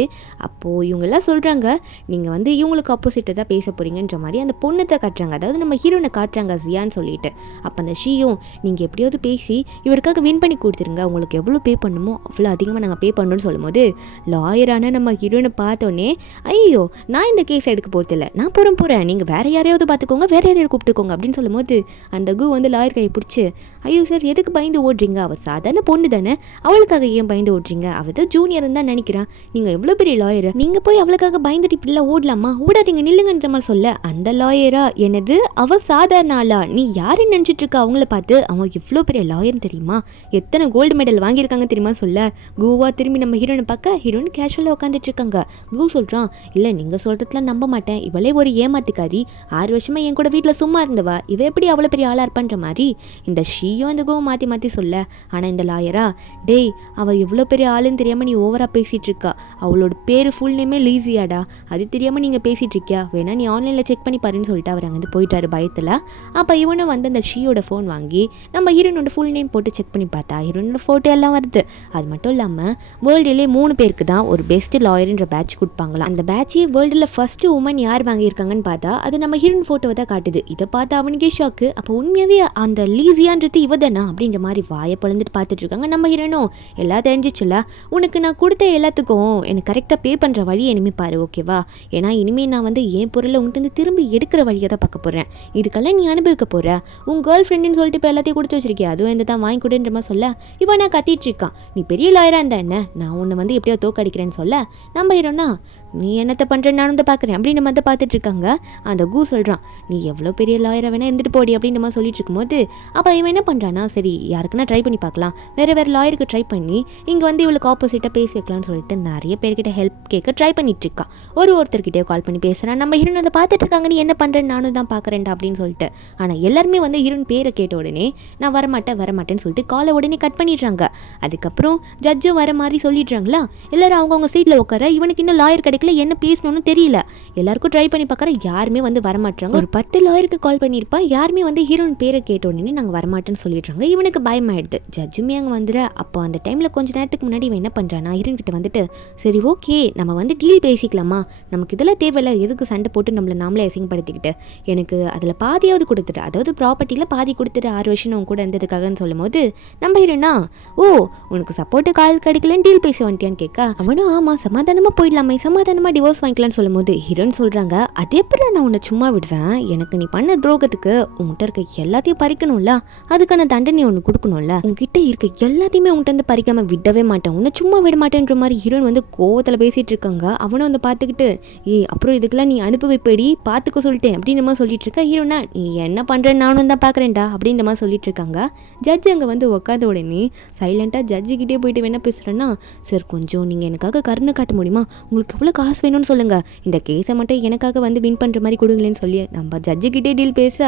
அப்போது இவங்கெல்லாம் சொல்கிறாங்க, நீங்கள் வந்து இவங்களுக்கு ஆப்போசிட்டாக தான் பேச போகிறீங்கன்ற மாதிரி அந்த பொண்ணத்தை காட்டுறாங்க, அதாவது நம்ம ஹீரோனை காட்டுறாங்க ஜியான்னு சொல்லிட்டு. அப்போ அந்த ஷீயும் நீங்கள் எப்படியாவது பேசி இவருக்காக வின் பண்ணி கொடுத்துருங்க, உங்களுக்கு எவ்வளோ பே பண்ணணுமோ அவ்வளோ அதிகமாக நாங்கள் பே பண்ணணும்னு சொல்லும்போது லாயரான நம்ம ஹீரோனை பார்த்தோன்னே, ஐயோ நான் இந்த கேஸ் எடுக்க போகிறதில்ல, நான் போகிறேன், நீங்கள் வேறு யாரையாவது பார்த்துக்கோங்க, வேறு யாரையாவது கூப்பிட்டுக்கோங்க அப்படின்னு சொல்லும்போது அந்த கு வந்து லாயர் கையை பிடிச்சி, ஐயோ சார் எதுக்கு பயந்து ஓடுறீங்க, அவள் சாதாரண பொண்ணு தானே, அவளுக்காக ஏன் பயந்து ஓடுறீங்க, அவள் தான் ஜூனியர்னு தான் நினைக்கிறான், நீங்கள் எவ்வளோ பெரிய லாயர், நீங்கள் போய் அவளுக்காக பயந்துட்டு இப்படிலாம் ஓடலாமா, ஓடாதீங்க நில்லுங்கன்ற மாதிரி சொல்ல அந்த லாயரா, என்னது அவள் சாதாரண ஆளா, நீ யாருன்னு நினச்சிட்டு இருக்கா, அவங்கள பார்த்து அவங்க இவ்வளோ பெரிய லாயர்னு தெரியுமா, எத்தனை கோல்டு மெடல் வாங்கியிருக்காங்க தெரியுமா சொல்ல குவா திரும்பி நம்ம ஹீரோனை பார்க்க ஹீரோயின் கேஷுவலாக உட்காந்துட்டு இருக்காங்க. கு சொல்கிறான், இல்லை நீங்கள் சொல்கிறதுலாம் நம்ப மாட்டேன், இவளே ஒரு ஏமாத்திக்காரி, 6 வருஷமாக என் கூட வீட்டில் சும்மா இருந்தவா, இவ எப்படி அவ்வளோ பெரிய ஆளாக இருப்பான்ற மாதிரி இந்த ஷீயும் அந்த கோவை மாற்றி மாற்றி சொல்ல. ஆனால் இந்த லாயரா, டேய் அவள் எவ்வளோ பெரிய ஆளுன்னு தெரியாமல் நீ ஓவராக பேசிகிட்டு இருக்கா, அவளோட பேர் ஃபுல் நேமே லீசியாடா, அது தெரியாமல் நீங்கள் பேசிகிட்டு இருக்கியா, வேணா நீ ஆன்லைனில் செக் பண்ணி பாருன்னு சொல்லிட்டு அவர் அங்கேருந்து போயிட்டாரு பயத்தில். அப்போ இவனும் வந்து அந்த ஷீயோட ஃபோன் வாங்கி நம்ம ஹீரோனோட ஃபுல் நேம் போட்டு செக் பண்ணி பார்த்தா ஹீரோனோட ஃபோட்டோ எல்லாம் வருது. அது மட்டும் இல்லாமல் வேர்ல்டுலேயே 3 பேருக்கு தான் ஒரு பெஸ்ட் லாயர்ன்ற பேட்ச் கொடுப்பாங்களாம். அந்த பேட்சே வேர்ல்டில் ஃபஸ்ட்டு உமன் யார் வாங்கியிருக்காங்கன்னு பார்த்தா அது நம்ம ஹீரோன் ஃபோட்டோவை தான் காட்டுது. இதை பார்த்து அவனுக்கே ஷாக்கு. அப்போ உண்மையாகவே அந்த லீசியான்றது இவ தானா அப்படின்ற மாதிரி வாயை பழந்துட்டு பார்த்துட்டு இருக்காங்க. நம்ம ஹீரோனும் எல்லாம் தெரிஞ்சிச்சுல, உனக்கு நான் கொடுத்த எல்லாத்துக்கும் எனக்கு கரெக்டாக பே பண்ணுற வழியை இனிமேல் பாரு ஓகேவா, ஏன்னா இனிமேல் நான் வந்து என் பொருளை உன்ட்டு திரும்பி எடுக்கிற வழியை தான் பார்க்க போகிறேன், இதுக்கெல்லாம் நீ அனுபவிக்க போகிற, உன் கேர்ள் ஃப்ரெண்டுன்னு சொல்லிட்டு இப்போ எல்லாத்தையும் கொடுத்து வச்சிருக்கியா, அதுவும் எந்த தான் வாங்கி கொடுன்ற மாதிரி சொல்ல இவன் நான் கத்திட்டு இருக்கான், நீ பெரிய லாயராக இருந்தா என்ன, நான் உன்னை வந்து எப்படியோ தோக்கடிக்கிறேன்னு சொல்ல நம்ம ஹீரோனா நீ என்னத்தை பண்ணுறேன்னு நான் வந்து பார்க்குறேன் அப்படின்னு நம்ம தான் பார்த்துட்டு இருக்காங்க. அந்த கு சொல்கிறான், நீ எவ்வளோ பெரிய லாயராக வேணா இருந்துட்டு போடி அப்படின்னு நம்ம சொல்லிட்டு இருக்கும்போது அப்போ இவன் என்ன பண்ணுறான்னா, சரி யாருக்குன்னா ட்ரை பண்ணி பார்க்கலாம், வேறு லாயருக்கு ட்ரை பண்ணி இங்கே வந்து இவளுக்கு ஆப்போசிட்டாக பேசி வைக்கலாம்னு சொல்லிட்டு நிறைய பேர்கிட்ட ஹெல்ப் கேட்க ட்ரை பண்ணிட்டு இருக்கா. ஒருத்தர்கிட்டே கால் பண்ணி பேசுகிறான். நம்ம ஹீரோன் அதை பார்த்துட்டு இருக்காங்க, நீ என்ன பண்ணுறேன்னு நானும் தான் பார்க்குறேன்டா அப்படின்னு சொல்லிட்டு. ஆனால் எல்லாருமே வந்து ஹீரோன் பேரை கேட்ட உடனே நான் வரமாட்டேன்னு சொல்லிட்டு காலை உடனே கட் பண்ணிடுறாங்க. அதுக்கப்புறம் ஜட்ஜும் வர மாதிரி சொல்லிடுறாங்களா, எல்லாரும் அவங்கவுங்க சீட்டில் உட்கார, இவனுக்கு இன்னும் லாயர் கிடைக்கல, என்ன பேசணும்னு தெரியல, எல்லாருக்கும் ட்ரை பண்ணி பார்க்குற, யாருமே வந்து வரமாட்டாங்க. ஒரு 10 லாயருக்கு கால் பண்ணியிருப்பா, யாருமே வந்து ஹீரோன் பேரை கேட்ட உடனே நாங்கள் வரமாட்டேன்னு சொல்லிடுறாங்க. இவனுக்கு பயமாயிடுது. ஜட்ஜுமே அங்கே வந்துட. அப்போ அந்த டைமில் கொஞ்ச நேரத்துக்கு முன்னாடி இவன் என்ன பண்ணுறான்னா ஹீரோன் கிட்ட வந்துட்டு, சரி ஓகே நம்ம வந்து டீல் பேசிக்கலாமா, நமக்கு இதெல்லாம் தேவையில்லை, எதுக்கு சண்டை போட்டு நம்மளை நாமளே அசிங்கப்படுத்திக்கிட்டு, எனக்கு அதில் பாதியாவது கொடுத்துட்டு, அதாவது ப்ராப்பர்ட்டியில் பாதி கொடுத்துட்டு 6 வருஷம் உன் கூட இருந்ததுக்காகன்னு சொல்லும் போது நம்ம ஹீரோனா, ஓ உனக்கு சப்போர்ட்டு கால் கிடைக்கலன்னு டீல் பேச வந்துட்டியான்னு கேட்க அவனும் ஆமாம் சமாதானமாக போயிடலாமே, சமாதானமாக டிவோர்ஸ் வாங்கிக்கலான்னு சொல்லும் போது ஹீரோன்னு சொல்கிறாங்க, அதே எப்படி நான் உன்னை சும்மா விடுவேன், எனக்கு நீ பண்ண துரோகத்துக்கு உன்கிட்ட இருக்க எல்லாத்தையும் பறிக்கணும்ல, அதுக்கான தண்டனை ஒன்று கொடுக்கணும்ல, உன்கிட்ட இருக்க எல்லாத்தையுமே உன்கிட்ட வந்து பறிக்காமல் விடவே மாட்டேன், உன்னை சும்மா விட மாட்டேன்ற மாதிரி ஹீரோன் வந்து கோவத்தில் பேசிகிட்டு இருக்காங்க. அவனும் வந்து பார்த்துக்கிட்டு, அப்புறம் இதுக்கெல்லாம் நீ அனுப்பி வைப்படி பார்த்துக்க சொல்லிட்டேன் அப்படின்னு நம்ம சொல்லிட்டு இருக்க. ஹீரோனா நீ என்ன பண்ணுறேன்னு நானும் தான் பார்க்குறேன்டா அப்படின்ற மாதிரி சொல்லிட்டு பேசிகிட்டு இருக்காங்க. ஜட்ஜ் அங்கே வந்து உட்காந்த உடனே சைலண்ட்டாக ஜட்ஜுக்கிட்டே போயிட்டு வேணா பேசுகிறேன்னா, சார் கொஞ்சம் நீங்கள் எனக்காக கருணை காட்ட முடியுமா, உங்களுக்கு எவ்வளோ காசு வேணும்னு சொல்லுங்கள், இந்த கேஸை மட்டும் எனக்காக வந்து வின் பண்ணுற மாதிரி கொடுங்களேன்னு சொல்லி நம்ம ஜட்ஜுக்கிட்டே டீல் பேச,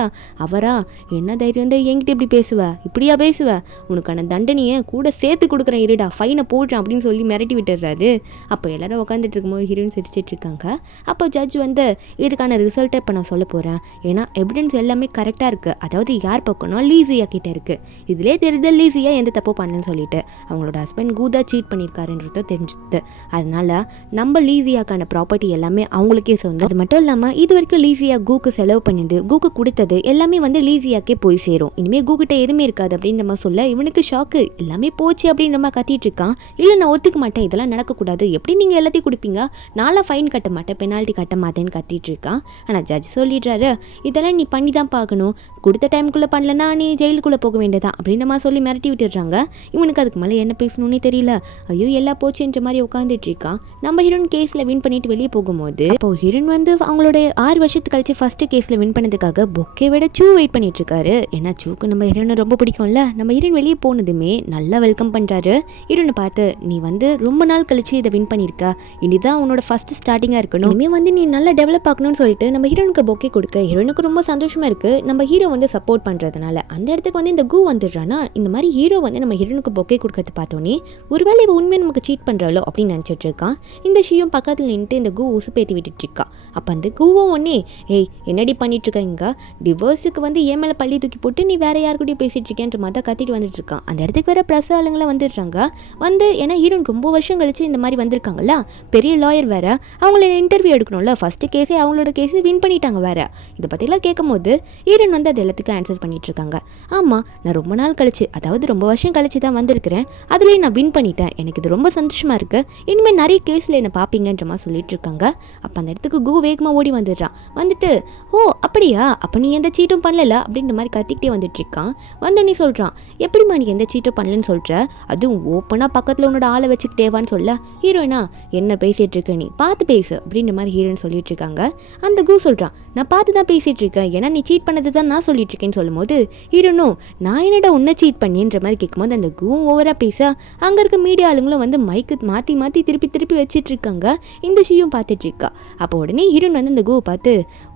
அவரா என்ன தைரியம் தான் என்கிட்ட இப்படி பேசுவ, இப்படியா பேசுவ, உனக்கான தண்டனையை கூட சேர்த்து கொடுக்குறேன் இருடா, ஃபைனை போடுறேன் அப்படின்னு சொல்லி மிரட்டி விட்டுறாரு. அப்போ எல்லாரும் உட்காந்துட்டு இருக்கும்போது ஹீரோயின் சிரிச்சிட்டு இருக்காங்க. அப்போ ஜட்ஜ் வந்து இதுக்கான ரிசல்ட்டை இப்போ நான் சொல்ல போகிறேன், ஏன்னா எவிடன்ஸ் எல்லாமே கரெக்டாக இருக்குது, அதாவது யார் பக்கம்னா லீசியா கிட்டே இருக்குது, இதிலே தெரியுது லீசியா எந்த தப்பு பண்ணலன்னு சொல்லிட்டு அவங்களோட ஹஸ்பண்ட் கூதா சீட் பண்ணியிருக்காருன்றதோ தெரிஞ்சுது. அதனால நம்ம லீசியாக்கான ப்ராப்பர்ட்டி எல்லாமே அவங்களுக்கே சொந்தம். அது மட்டும் இல்லாமல் இது வரைக்கும் லீசியா கூக்கு செலவு பண்ணிது, கூக்கு கொடுத்தது எல்லாமே வந்து லீசியாக்கே போய் சேரும், இனிமேல் கூக்கிட்ட எதுவுமே இருக்காது அப்படின்னு நம்ம சொல்ல இவனுக்கு ஷாக்கு, எல்லாமே போச்சு அப்படின்னு நம்ம கத்திட்டு இருக்கான். இல்லை நான் ஒத்துக்க மாட்டேன், இதெல்லாம் நடக்கக்கூடாது, எப்படி நீங்கள் எல்லாத்தையும் கொடுப்பீங்க, நான்லாம் ஃபைன் கட்ட மாட்டேன், பெனால்ட்டி கட்ட மாட்டேன்னு கத்திட்டு இருக்கான். ஆனால் ஜட்ஜ் சொல்லிடுறாரு, இதெல்லாம் நீ பண்ணி தான் பார்க்கணும், கொடுத்த டைமுக்குள்ளே பண்ணலன்னா நீ ஜெயிலுக்குள்ளே போக வேண்டியதான் அப்படின்னு நம்ம சொல்லி மிரட்டி விட்டுடுறாங்க. இவனுக்கு அதுக்கு மேலே என்ன பேசணும்னே தெரியல. ஐயோ எல்லாம் போச்சுன்ற மாதிரி உட்காந்துட்டு இருக்கான். நம்ம ஹீரோயின் கேஸில் வின் பண்ணிட்டு வெளியே போகும்போது அப்போ ஹீரோயின் வந்து அவங்களோட 6 வருஷத்துக்கு கழிச்சு ஃபர்ஸ்ட் கேஸில் வின் பண்ணதுக்காக பொக்கே விட சூ வெயிட் பண்ணிட்டு இருக்காரு. ஏன்னா சூக்கு நம்ம ஹீரோனை ரொம்ப பிடிக்கும்ல. நம்ம ஹீரோயின் வெளியே போனதுமே நல்லா வெல்கம் பண்ணுறாரு. ஹீரோனை பார்த்து நீ வந்து ரொம்ப நாள் கழிச்சு இதை வின் பண்ணியிருக்க, இதுதான் உன்னோட ஃபர்ஸ்ட் ஸ்டார்டிங்காக இருக்கணும், இனிமேல் வந்து நீ நல்லா டெவலப் ஆகணும்னு சொல்லிட்டு நம்ம ஹீரோனுக்கு பொக்கே கொடுக்க ஹீரோனுக்கு ரொம்ப சந்தோஷமா இருக்கு. நம்ம ஹீரோ வந்து சப்போர்ட் பண்ணுறதுனால அந்த இடத்துக்கு வந்து இந்த கூ வந்துடுறானா, இந்த மாதிரி ஹீரோ வந்து நம்ம ஹீரோனுக்கு பொக்கே கொடுக்கறது பார்த்தோன்னே ஒருவேளை இவ உண்மையை நமக்கு சீட் பண்ணுறாளோ அப்படின்னு நினச்சிட்டு இருக்கான். இந்த ஷீயும் பக்கத்தில் நின்றுட்டு இந்த கூ உசுப்பேற்றி விட்டுட்டு இருக்கா. அப்போ அந்த கூவும் ஒன்னே ஏய் என்னடி பண்ணிட்டு இருக்க, இங்க டிவோர்ஸுக்கு வந்து ஏன் மேலே பள்ளி தூக்கி போட்டு நீ வேற யாருக்கிட்டையும் பேசிட்டு இருக்கேன்ற மாதிரி கத்திட்டு வந்துட்டு இருக்கான். அந்த இடத்துக்கு வேற பிரஸ் ஆளுங்களாம் வந்துடுறாங்க. வந்து ஏன்னா ஹீரோன் ரொம்ப வருஷம் கழிச்சு இந்த மாதிரி வந்திருக்காங்கல்ல, பெரிய லாயர் வேற, அவங்கள இன்டர்வியூ எடுக்கணும்ல, ஃபர்ஸ்ட் கேஸே அவங்களோட கேஸை வின் பண்ணிட்டாங்க வேற. இதை பற்றிலாம் கேட்கும் போது ஹீரோன் வந்து அது எல்லாத்துக்கும் ஆன்சர் பண்ணிட்டு இருக்காங்க. ஆமாம் நான் ரொம்ப நாள் கழிச்சு, அதாவது ரொம்ப வருஷம் கழிச்சு தான் வந்திருக்கிறேன், அதுலேயே நான் வின் பண்ணிட்டேன், எனக்கு இது ரொம்ப சந்தோஷமா இருக்கு, இனிமேல் நிறைய கேஸில் என்னை பார்ப்பீங்கன்ற மாதிரி சொல்லிட்டு இருக்காங்க. அப்போ அந்த இடத்துக்கு கூ வேகமாக ஓடி வந்துடுறான். வந்துட்டு ஓ அப்படியா, அப்போ நீ எந்த சீட்டும் பண்ணல அப்படின்ற மாதிரி கத்திக்கிட்டே வந்துட்டு இருக்கான். வந்தோடனே சொல்கிறான், எப்படிமா நீ எந்த சீட்டும் பண்ணலன்னு சொல்கிற, அதுவும் ஓப்பனாக பக்கத்தில் உன்னோட ஆளை வச்சுக்கிட்டேவான்னு சொல்ல, ஹீரோயினா என்ன பேசிகிட்டு இருக்க, நீ பார்த்து பேசு அப்படின்ற மாதிரி ஹீரோயின் சொல்லிட்டு இருக்காங்க. அந்த கூ சொல்கிறான், நான் பார்த்து தான் பேசிகிட்டு இருக்கேன், ஏன்னா நீ சீட் பண்ணது தான் நான் சொல்லிட்டு இருக்கேன்னு சொல்லும்போது ஹீரோனும் நான் என்னடா உன்னை சீட் பண்ணின்ற மாதிரி கேட்கும்போது அந்த கூவும் ஓவராக பேச அங்கே இருக்க மீடியா ஆளுங்களும் வந்து மைக்கு மாற்றி மாற்றி திருப்பி வச்சிட்டு இருக்காங்க. இந்த ஷீயும் பார்த்துட்டு இருக்கா. அப்போ உடனே ஹீரோன் வந்து அந்த கூவை பார்த்து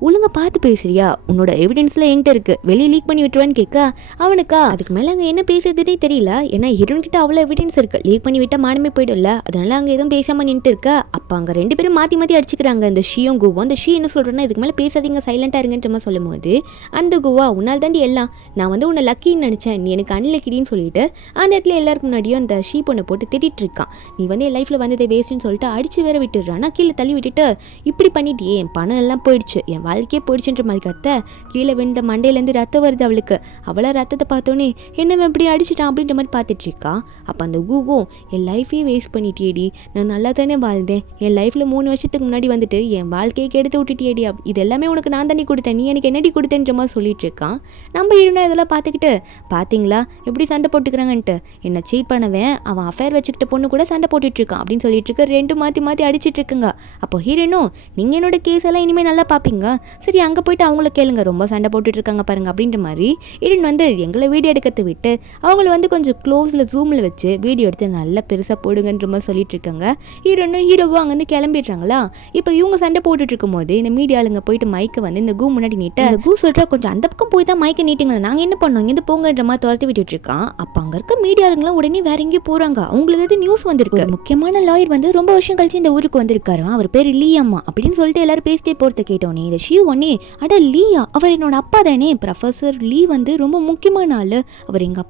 ஒழுங்கா பார்த்து பேசுறியா, உன்னோட எவிடன்ஸ்ல என்கிட்ட இருக்கு, வெளியே லீக் பண்ணி விட்டுருவான்னு கேட்க அவனுக்கா அதுக்கு மேலே அங்கே என்ன பேசுறதுனே தெரியல. ஏன்னா ஹீரோன் கிட்ட அவ்வளோ எவிடன்ஸ் இருக்கு, லீக் பண்ணி விட்டா மானமே போயிடும்ல, அதனால அங்கே எதுவும் பேசாம நின்றுட்டு இருக்க. அப்போ அங்கே 2 பேரும் மாற்றி அடிச்சுக்கிறாங்க. அந்த ஷீயும் கூவும். அந்த ஷீ என்ன சொல்றேன்னா இதுக்கு மேலே பேசாதீங்க, சைலண்டாக இருங்கன்ற மாதிரி சொல்லும் போது அந்த கூவா உன்னால் தாண்டி எல்லாம், நான் வந்து உன்னை லக்கின்னு நினச்சேன், நீ எனக்கு அன்லக்கிடின்னு சொல்லிட்டு அந்த இடத்துல எல்லாருக்கும் முன்னாடியும் அந்த ஷீ பொண்ணை போட்டு திட்டிட்டு இருக்கான். நீ வந்து என் லைஃப்பில் வந்ததே வேஸ்ட்டுன்னு சொல்லிட்டு அடிச்சு வேற விட்டுடுறான். கீழே தள்ளி விட்டுட்டு இப்படி பண்ணிட்டியே, என் பணம் எல்லாம் போயிடுச்சு, என் வாழ்க்கையே போயிடுச்சுன்ற மாதிரி கத்த கீழே விழுந்த மண்டையிலேருந்து ரத்தம் வருது அவளுக்கு. அவளை ரத்தத்தை பார்த்தோன்னே என்ன இப்படி அடிச்சிட்டான் அப்படின்ற மாதிரி பார்த்துட்டு இருக்கா. அப்போ அந்த கூவும் என் லைஃபையே வேஸ்ட் பண்ணிட்டியேடி, நான் நல்லா தானே வாழ்ந்தேன், என் லைஃப்பில் 3 வருஷத்துக்கு முன்னாடி வந்துட்டு என் வாழ்க்கையை கெடுத்து விட்டுட்டியேடி, இது எல்லாமே உனக்கு நான் தண்ணி கொடுத்தேன், நீ எனக்கு என்னடி கொடுத்தேன்ற மாதிரி சொல்லிட்டு இருக்கான். நம்ம ஹீரோனா இதெல்லாம் பார்த்துக்கிட்டு பார்த்தீங்களா எப்படி சண்டை போட்டுக்கிறாங்கன்ட்டு, என்னை சீட் பண்ணவன் அவன் அஃபேர் வச்சுக்கிட்ட பொண்ணு கூட சண்டை போட்டுட்டு இருக்கான் அப்படின்னு சொல்லிட்டு இருக்க. 2 மாற்றி அடிச்சிட்டு இருக்குங்க. அப்போ ஹீரோனும் நீங்கள் என்னோட கேஸ் எல்லாம் இனிமேல் நல்லா பார்ப்பீங்க, சரி அங்கே போயிட்டு அவங்கள கேளுங்க, ரொம்ப சண்டை போட்டுட்டு இருக்காங்க பாருங்க அப்படின்ற மாதிரி ஹீரோன் வந்து எங்களை வீடியோ எடுக்கிறத விட்டு அவங்கள வந்து கொஞ்சம் க்ளோஸில் ஜூமில் வச்சு வீடியோ எடுத்து நல்லா பெருசாக போடுங்கன்ற மாதிரி சொல்லிட்டு இருக்காங்க. ஹீரோனும் ஹீரோவும் அங்கேருந்து கிளம்பிடுறாங்களா. இப்போ இவங்க சண்டை போட்டுட்டு இருக்கும் போது இந்த மீடியாளுங்க போயிட்டு மைக்கை வந்து இந்த கூ முன்னாடி நீட்ட, இந்த கூ சொல்கிறா கொஞ்சம் அந்த பக்கம் போய் தான் மைக்கை நீட்டிங்களா, நாங்கள் என்ன பண்ணோம் இங்கே போங்கன்ற மாதிரி துரத்தி விட்டுட்டு இருக்கான். அப்போ அங்கே இருக்க மீடியாளுங்களாம் உடனே வேற எங்கேயும் போகிறாங்க. அவங்களுக்கு எது நியூஸ் வந்திருக்கு, முக்கியமான லாயர் வந்து ரொம்ப வருஷம் கழிச்சு இந்த ஊருக்கு வந்திருக்காரு, அவர் பேர் லீ அம்மா அப்படின்னு சொல்லிட்டு எல்லாரும் பேசிட்டே போகிறத கேட்டோன்னே இந்த ஷீ ஒன்னே அட லீயா, அவர் என்னோட அப்பா தானே, ப்ரொஃபஸர் லீ வந்து ரொம்ப முக்கியமான ஆள், அவர் எங்கள்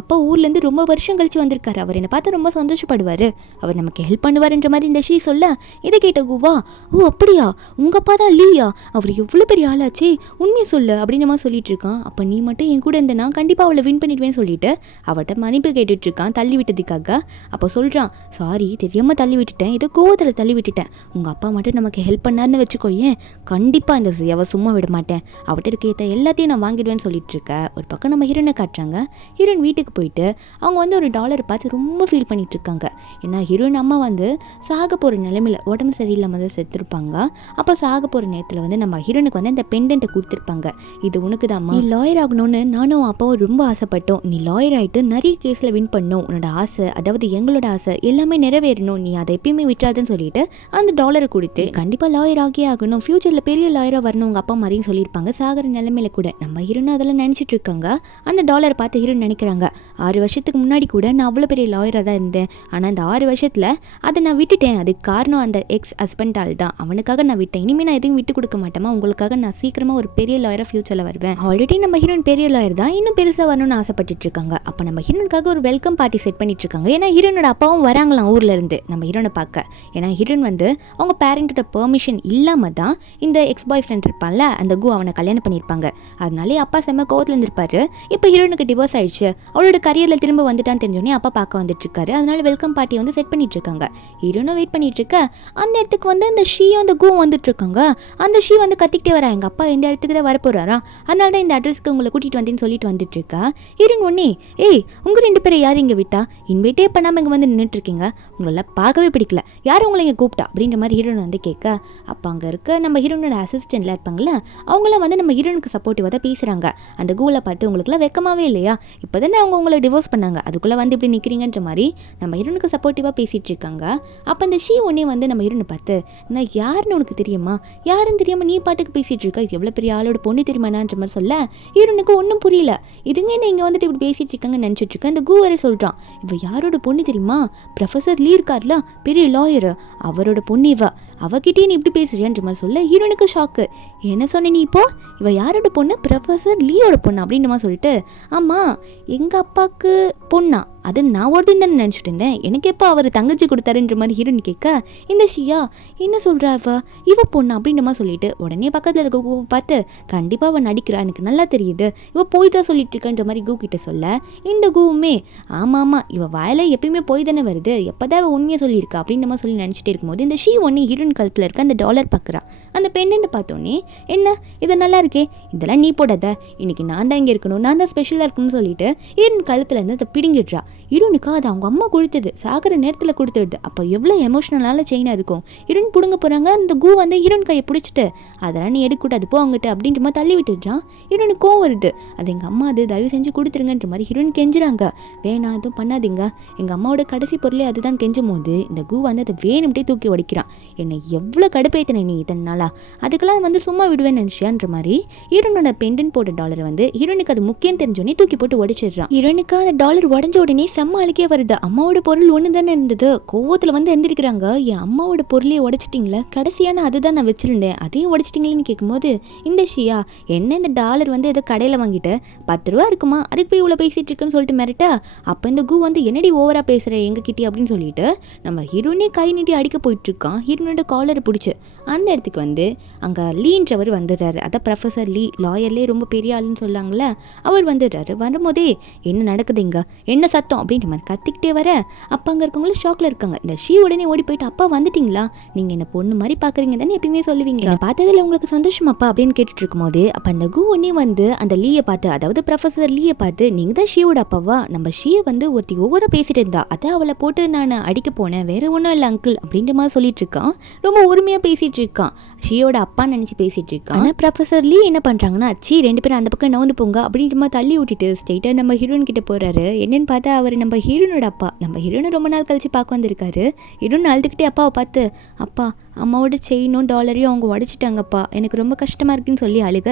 அப்பா ஊர்லேருந்து ரொம்ப வருஷம் கழிச்சு வந்திருக்காரு, அவர் என்னை பார்த்து ரொம்ப சந்தோஷப்படுவார், அவர் நமக்கு ஹெல்ப் பண்ணுவார்ன்ற மாதிரி இந்த ஷீ சொல்ல இதை கேட்ட கூவா ஓ அப்படியா உங்கள் அப்பா தான் லீயா, அவர் எவ்வளோ பெரிய ஆளாச்சே, உண்மையை சொல்லு அப்படின்னு மாதிரி சொல்லிட்டு இருக்கான். அப்போ நீ மட்டும் என் கூட இருந்தேன்னா கண்டிப்பாக அவளை வின் பண்ணிடுவேன்னு சொல்லிட்டு அவட்ட மன்னிப்பு கேட்டுட்டு இருக்கான் தள்ளி விட்டதுக்காக. அப்போ சொல்கிறான் சாரி தெரியாமல் தள்ளி விட்டுட்டேன், ஏதோ கோவத்தில் தள்ளி விட்டுட்டேன், உங்கள் அப்பா மட்டும் நமக்கு ஹெல்ப் பண்ணாருன்னு வச்சுக்கோயேன், கண்டிப்பாக இந்த அவ சும்மா விட மாட்டேன், அவட்ட இருக்க எல்லாத்தையும் நான் வாங்கிடுவேன்னு சொல்லிட்டு இருக்க. ஒரு பக்கம் நம்ம ஹீரோனை காட்டுறாங்க. ஹீரோயின் வீட்டுக்கு போயிட்டு அவங்க வந்து ஒரு டாலரை பார்த்து ரொம்ப ஃபீல் பண்ணிட்டு இருக்காங்க. ஏன்னா ஹீரோயின் அம்மா வந்து சாக போகிற நிலைமையில் உடம்பு சரியில்லாமல் தான் செத்துருப்பாங்க. அப்போ சாக போகிற நேரத்தில் வந்து நம்ம ஹீரோனுக்கு வந்து அந்த பெண்டன்ட்டை கொடுத்துருப்பாங்க, இது உனக்கு தான், நீ லாயர் ஆகணும்னு நானும் நானும் அப்பாவும் ரொம்ப ஆசைப்பட்டோம். நீ லாயர் ஆகிட்டு நிறைய கேஸில் வின் பண்ணணும், உன்னோட ஆசை, அதாவது எங்களோட ஆசை எல்லாமே நிறைவேறணும், நீ அதை எப்பயுமே விட்டுறாதுன்னு சொல்லிட்டு அந்த டாலரை கொடுத்து கண்டிப்பாக லாயர் ஆகியே ஆகணும், ஃபியூச்சரில் பெரிய லாயராக வரணும் உங்கள் அப்பா மாதிரின்னு சொல்லியிருப்பாங்க. சாகர நிலைமையில கூட நம்ம ஹீரோன்னு அதெல்லாம் நினச்சிட்டு இருக்காங்க. அந்த டாலரை பார்த்து ஹீரோன்னு நினைக்கிறாங்க, 6 வருஷத்துக்கு முன்னாடி கூட நான் அவ்வளோ பெரிய லாயராக தான் இருந்தேன், ஆனால் அந்த 6 வருஷத்தில் அதை நான் விட்டுட்டேன். அதுக்கு காரணம் அந்த எக்ஸ் ஹஸ்பண்டால் தான், அவனுக்காக நான் விட்டேன். இனிமேல் நான் எதையும் விட்டு கொடுக்க மாட்டேமா, உங்களுக்காக நான் சீக்கிரமாக ஒரு பெரிய லாயராக ஃபியூச்சரில் வருவேன். ஆல்ரெடி நம்ம ஹீரோயின் பெரிய லாயர் தான், இன்னும் பெருசாக வரணும்னு ஆசைப்பட்டுட்டு இருக்காங்க. அப்போ நம்ம ஹீரோனுக்காக ஒரு வெல்கம் பார்ட்டி செட் பண்ணிட்டு இருக்காங்க. ஏன்னா ஹீரோனோட அப்பாவும் வராங்களாம் ஊர்ல இருந்து நம்ம ஹீரோனை பார்க்க. ஏன்னா ஹீரோன் வந்து அவங்க பேரண்ட்டோட பெர்மிஷன் இல்லாம தான் இந்த எக்ஸ் பாய் ஃப்ரெண்ட் இருப்பான்ல அந்த கு அவனை கல்யாணம் பண்ணியிருப்பாங்க. அதனாலே அப்பா செம்ம கோவத்தில் இருந்திருப்பாரு. இப்போ ஹீரோனுக்கு டிவோர்ஸ் ஆயிடுச்சு, அவளோட கரியரில் திரும்ப வந்துட்டான்னு தெரிஞ்சோடனே அப்பா பார்க்க வந்துட்டு இருக்காரு. அதனால வெல்கம் பார்ட்டியை வந்து செட் பண்ணிட்டு இருக்காங்க. ஹீரோனும் வெயிட் பண்ணிட்டு இருக்க அந்த இடத்துக்கு வந்து அந்த ஷீயும் அந்த கு வந்துட்டு இருக்காங்க. அந்த ஷீ வந்து கத்திக்கிட்டே வரா, எங்க அப்பா இந்த இடத்துக்கு தான் வரப்போறாரா, அதனால தான் இந்த அட்ரஸ்க்கு உங்களை கூட்டிட்டு வந்தேன்னு சொல்லிட்டு வந்துட்டு இருக்கா. ஹீரோன் ஒன்னே, ஏய் உங்க 2 பேரை யார் இங்கே விட்டா, இன்வைட்டே பண்ணாமல் இங்கே வந்து நின்றுட்டு இருக்கீங்க, உங்கள பார்க்கவே பிடிக்கல, யாரும் உங்களை இங்கே கூப்பிட்டா அப்படின்ற மாதிரி ஹீரோன் வந்து கேட்க, அப்போ அங்கே இருக்க நம்ம ஹீரோனோட அசிஸ்டன்ட்லாம் இருப்பாங்கல்ல அவங்களாம் வந்து நம்ம ஹீரோனுக்கு சப்போர்ட்டிவாக தான் பேசுகிறாங்க. அந்த கூலை பார்த்து உங்களுக்குலாம் வெக்கமாவே இல்லையா, இப்போ தானே அவங்க உங்களை டிவோர்ஸ் பண்ணாங்க, அதுக்குள்ளே வந்து இப்படி நிற்கிறீங்கன்ற மாதிரி நம்ம ஹீரோனுக்கு சப்போர்ட்டிவாக பேசிகிட்டு இருக்காங்க. அப்போ அந்த ஷீ ஒன்னே வந்து நம்ம ஹீரோனை பார்த்து, நான் யாருன்னு உனக்கு தெரியுமா, யாருன்னு தெரியாமல் நீ பாட்டுக்கு பேசிகிட்டு இருக்க, எவ்வளோ பெரிய ஆளோட பொண்ணு தெரியுமானான்ற மாதிரி சொல்ல ஹீரோனுக்கு ஒன்றும் புரியல. இதுங்க என்ன இங்கே வந்துட்டு இப்படி பேசிகிட்டு இருக்காங்கன்னு நினச்சிட்டு இருக்கேன். அந்த கு வேறு சொல்கிறான், இவ யாரோட பொண்ணு தெரியுமா, ப்ரொஃபஸர் லீ இருக்கார்ல பெரிய லாயர், அவரோட பொண்ணு இவ, அவகிட்டே நீ இப்படி பேசுறியான்ற மாதிரி சொல்ல ஹீரோனுக்கு ஷாக்கு. என்ன சொன்ன நீ இப்போ, இவ யாரோட பொண்ணு, ப்ரொஃபஸர் லீயோட பொண்ணு அப்படின்ற மாதிரி சொல்லிட்டு, ஆமாம் எங்கள் அப்பாவுக்கு பொண்ணா, அது நான் ஒருத்தன் தானே நினச்சிட்டு இருந்தேன், எனக்கு எப்போ அவர் தங்கச்சி கொடுத்தாருன்ற மாதிரி ஹீரோன் கேட்க, இந்த ஷியா என்ன சொல்கிறா இவ பொண்ணு அப்படின்ற மாதிரி சொல்லிட்டு உடனே பக்கத்தில் இருக்க கூ பார்த்து, கண்டிப்பாக அவன் நடிக்கிறா எனக்கு நல்லா தெரியுது, இவ போய் தான் சொல்லிட்டு இருக்கான்ற மாதிரி கூ கிட்ட சொல்ல, இந்த கூவுமே ஆமாம் ஆமாம் இவ வாயில எப்பயுமே போய் தானே வருது, எப்போதான் அவள் உண்மையாக சொல்லியிருக்கா அப்படின்ற மாதிரி சொல்லி நினச்சிட்டே இருக்கும்போது இந்த ஷீ ஒன்று ஹீரோன் கழுத்தில் இருக்க அந்த டாலர் பார்க்குறா. அந்த பெண்ணு பார்த்தோன்னே, என்ன இது நல்லா இருக்கே, இதெல்லாம் நீ போடாத, இன்னைக்கு நான் தான் இங்கே இருக்கணும், நான் தான் ஸ்பெஷலாக இருக்கணும்னு சொல்லிட்டு ஹீரோன் கழுத்தில் இருந்து அதை பிடுங்கிடுறா. ஹீரோனுக்கு அது அவங்க அம்மா கொடுத்தது, சாகிற நேரத்தில் கொடுத்துடுது. அப்போ எவ்வளோ எமோஷனலான செயினாக இருக்கும். ஹீரோன் பிடுங்க போகிறாங்க, அந்த கூ வந்து ஹீரோன் கையை பிடிச்சிட்டு, அதெல்லாம் நீ எடுக்கக்கூடாது போ அங்கிட்ட அப்படின்ற மாதிரி தள்ளி விட்டுடுறான். ஹீரோனுக்கு கோவம் வருது, அது எங்கள் அம்மா, அது தயவு செஞ்சு கொடுத்துருங்கன்ற மாதிரி ஹீரோன் கெஞ்சுறாங்க. வேணாம் எதுவும் பண்ணாதீங்க, எங்கள் அம்மாவோட கடைசி பொருளே அதுதான் கெஞ்சும் போது இந்த கூ வந்து அதை வேணும்ட்டே தூக்கி உடைக்கிறான். என்னை எவ்வளோ கடுப்பேத்தனை நீ இதனாலா, அதுக்கெல்லாம் வந்து சும்மா விடுவேன்னு நினச்சியான்ற மாதிரி ஹீரோனோட பெண்டன் போட்ட டாலரை வந்து ஹீரோனுக்கு அது முக்கியம் தெரிஞ்சோடனே தூக்கி போட்டு உடைச்சிடுறான். ஹீரோனுக்கு அந்த டாலர் உடஞ்ச உடனே செம்ம அழுக்கே வருது. அம்மாவோட பொருள் ஒன்று தானே இருந்தது, கோவத்தில் வந்து எந்திரிக்கிறாங்க, என் அம்மாவோட பொருளையே உடைச்சிட்டிங்களே, கடைசியான அதுதான் நான் வச்சிருந்தேன், அதையும் உடைச்சிட்டிங்களேன்னு கேட்கும்போது, இந்த ஷியா என்ன இந்த டாலர் வந்து ஏதோ கடையில் வாங்கிட்டு 10 ரூபா இருக்குமா, அதுக்கு போய் இவ்வளோ பேசிட்டு இருக்குன்னு சொல்லிட்டு மிரட்ட, அப்போ இந்த கூ வந்து என்னடி ஓவரா பேசுகிற எங்ககிட்டே அப்படின்னு சொல்லிட்டு நம்ம ஹீரோனே கை நீட்டி அடிக்க போயிட்டு இருக்கான். ஹீரோனோட காலரை பிடிச்சி அந்த இடத்துக்கு வந்து அங்கே லீன்றவர் வந்துடுறாரு. அதான் ப்ரொஃபஸர் லீ, லாயர்லேயே ரொம்ப பெரிய ஆளுன்னு சொல்லாங்களே, அவர் வந்துடுறாரு. வரும்போதே என்ன நடக்குது இங்கே, என்ன சத்தம் அப்படின்ற மாதிரி கத்திக்கிட்டே வர, அப்போ அங்கே இருக்கவங்களும் ஷாக்கில் இருக்காங்க. இந்த ஷீ உடனே ஓடி போயிட்டு, அப்பா வந்துட்டிங்களா, நீங்கள் என்ன பொண்ணு மாதிரி பார்க்குறீங்க தானே எப்பயுமே சொல்லுவீங்க, என்னை பார்த்ததில் உங்களுக்கு சந்தோஷமாப்பா அப்படின்னு கேட்டுட்டு இருக்கும்போது, அப்போ அந்த கூ ஒன்னே வந்து அந்த லீயை பார்த்து, அதாவது ப்ரொஃபஸர் லீயை பார்த்து, நீங்கள் தான் ஷீயோட அப்பாவா, நம்ம ஷீயை வந்து ஒருத்தி ஒவ்வொரு பேசிட்டு இருந்தா, அதை அவளை போட்டு நான் அடிக்க போனேன், வேற ஒன்றும் இல்லை அங்கிள் அப்படின்ற மாதிரி சொல்லிட்டு இருக்கான். ரொம்ப உரிமையாக பேசிட்டு இருக்கான், ஷீயோட அப்பான்னு நினச்சி பேசிட்டு இருக்கான். ஆனால் ப்ரொஃபஸர் லீ என்ன பண்ணுறாங்கன்னா, சி 2 பேரும் அந்த பக்கம் நவுந்து போங்க அப்படின்ற மாதிரி தள்ளி விட்டுட்டு ஸ்ட்ரெயிட்டாக நம்ம ஹீரோயின் கிட்ட போகிறாரு. என்னன்னு பார்த்தா அவர் நம்ம ஹீரோனோட அப்பா. நம்ம ஹீரோனை ரொம்ப நாள் கழிச்சு பார்க்க வந்திருக்காரு. ஹீரோன் அழுதுகிட்டே அப்பாவை பார்த்து, அப்பா அம்மாவோட செயினும் டாலரையும் அவங்க உடைச்சிட்டாங்கப்பா, எனக்கு ரொம்ப கஷ்டமாக இருக்குன்னு சொல்லி அழுக.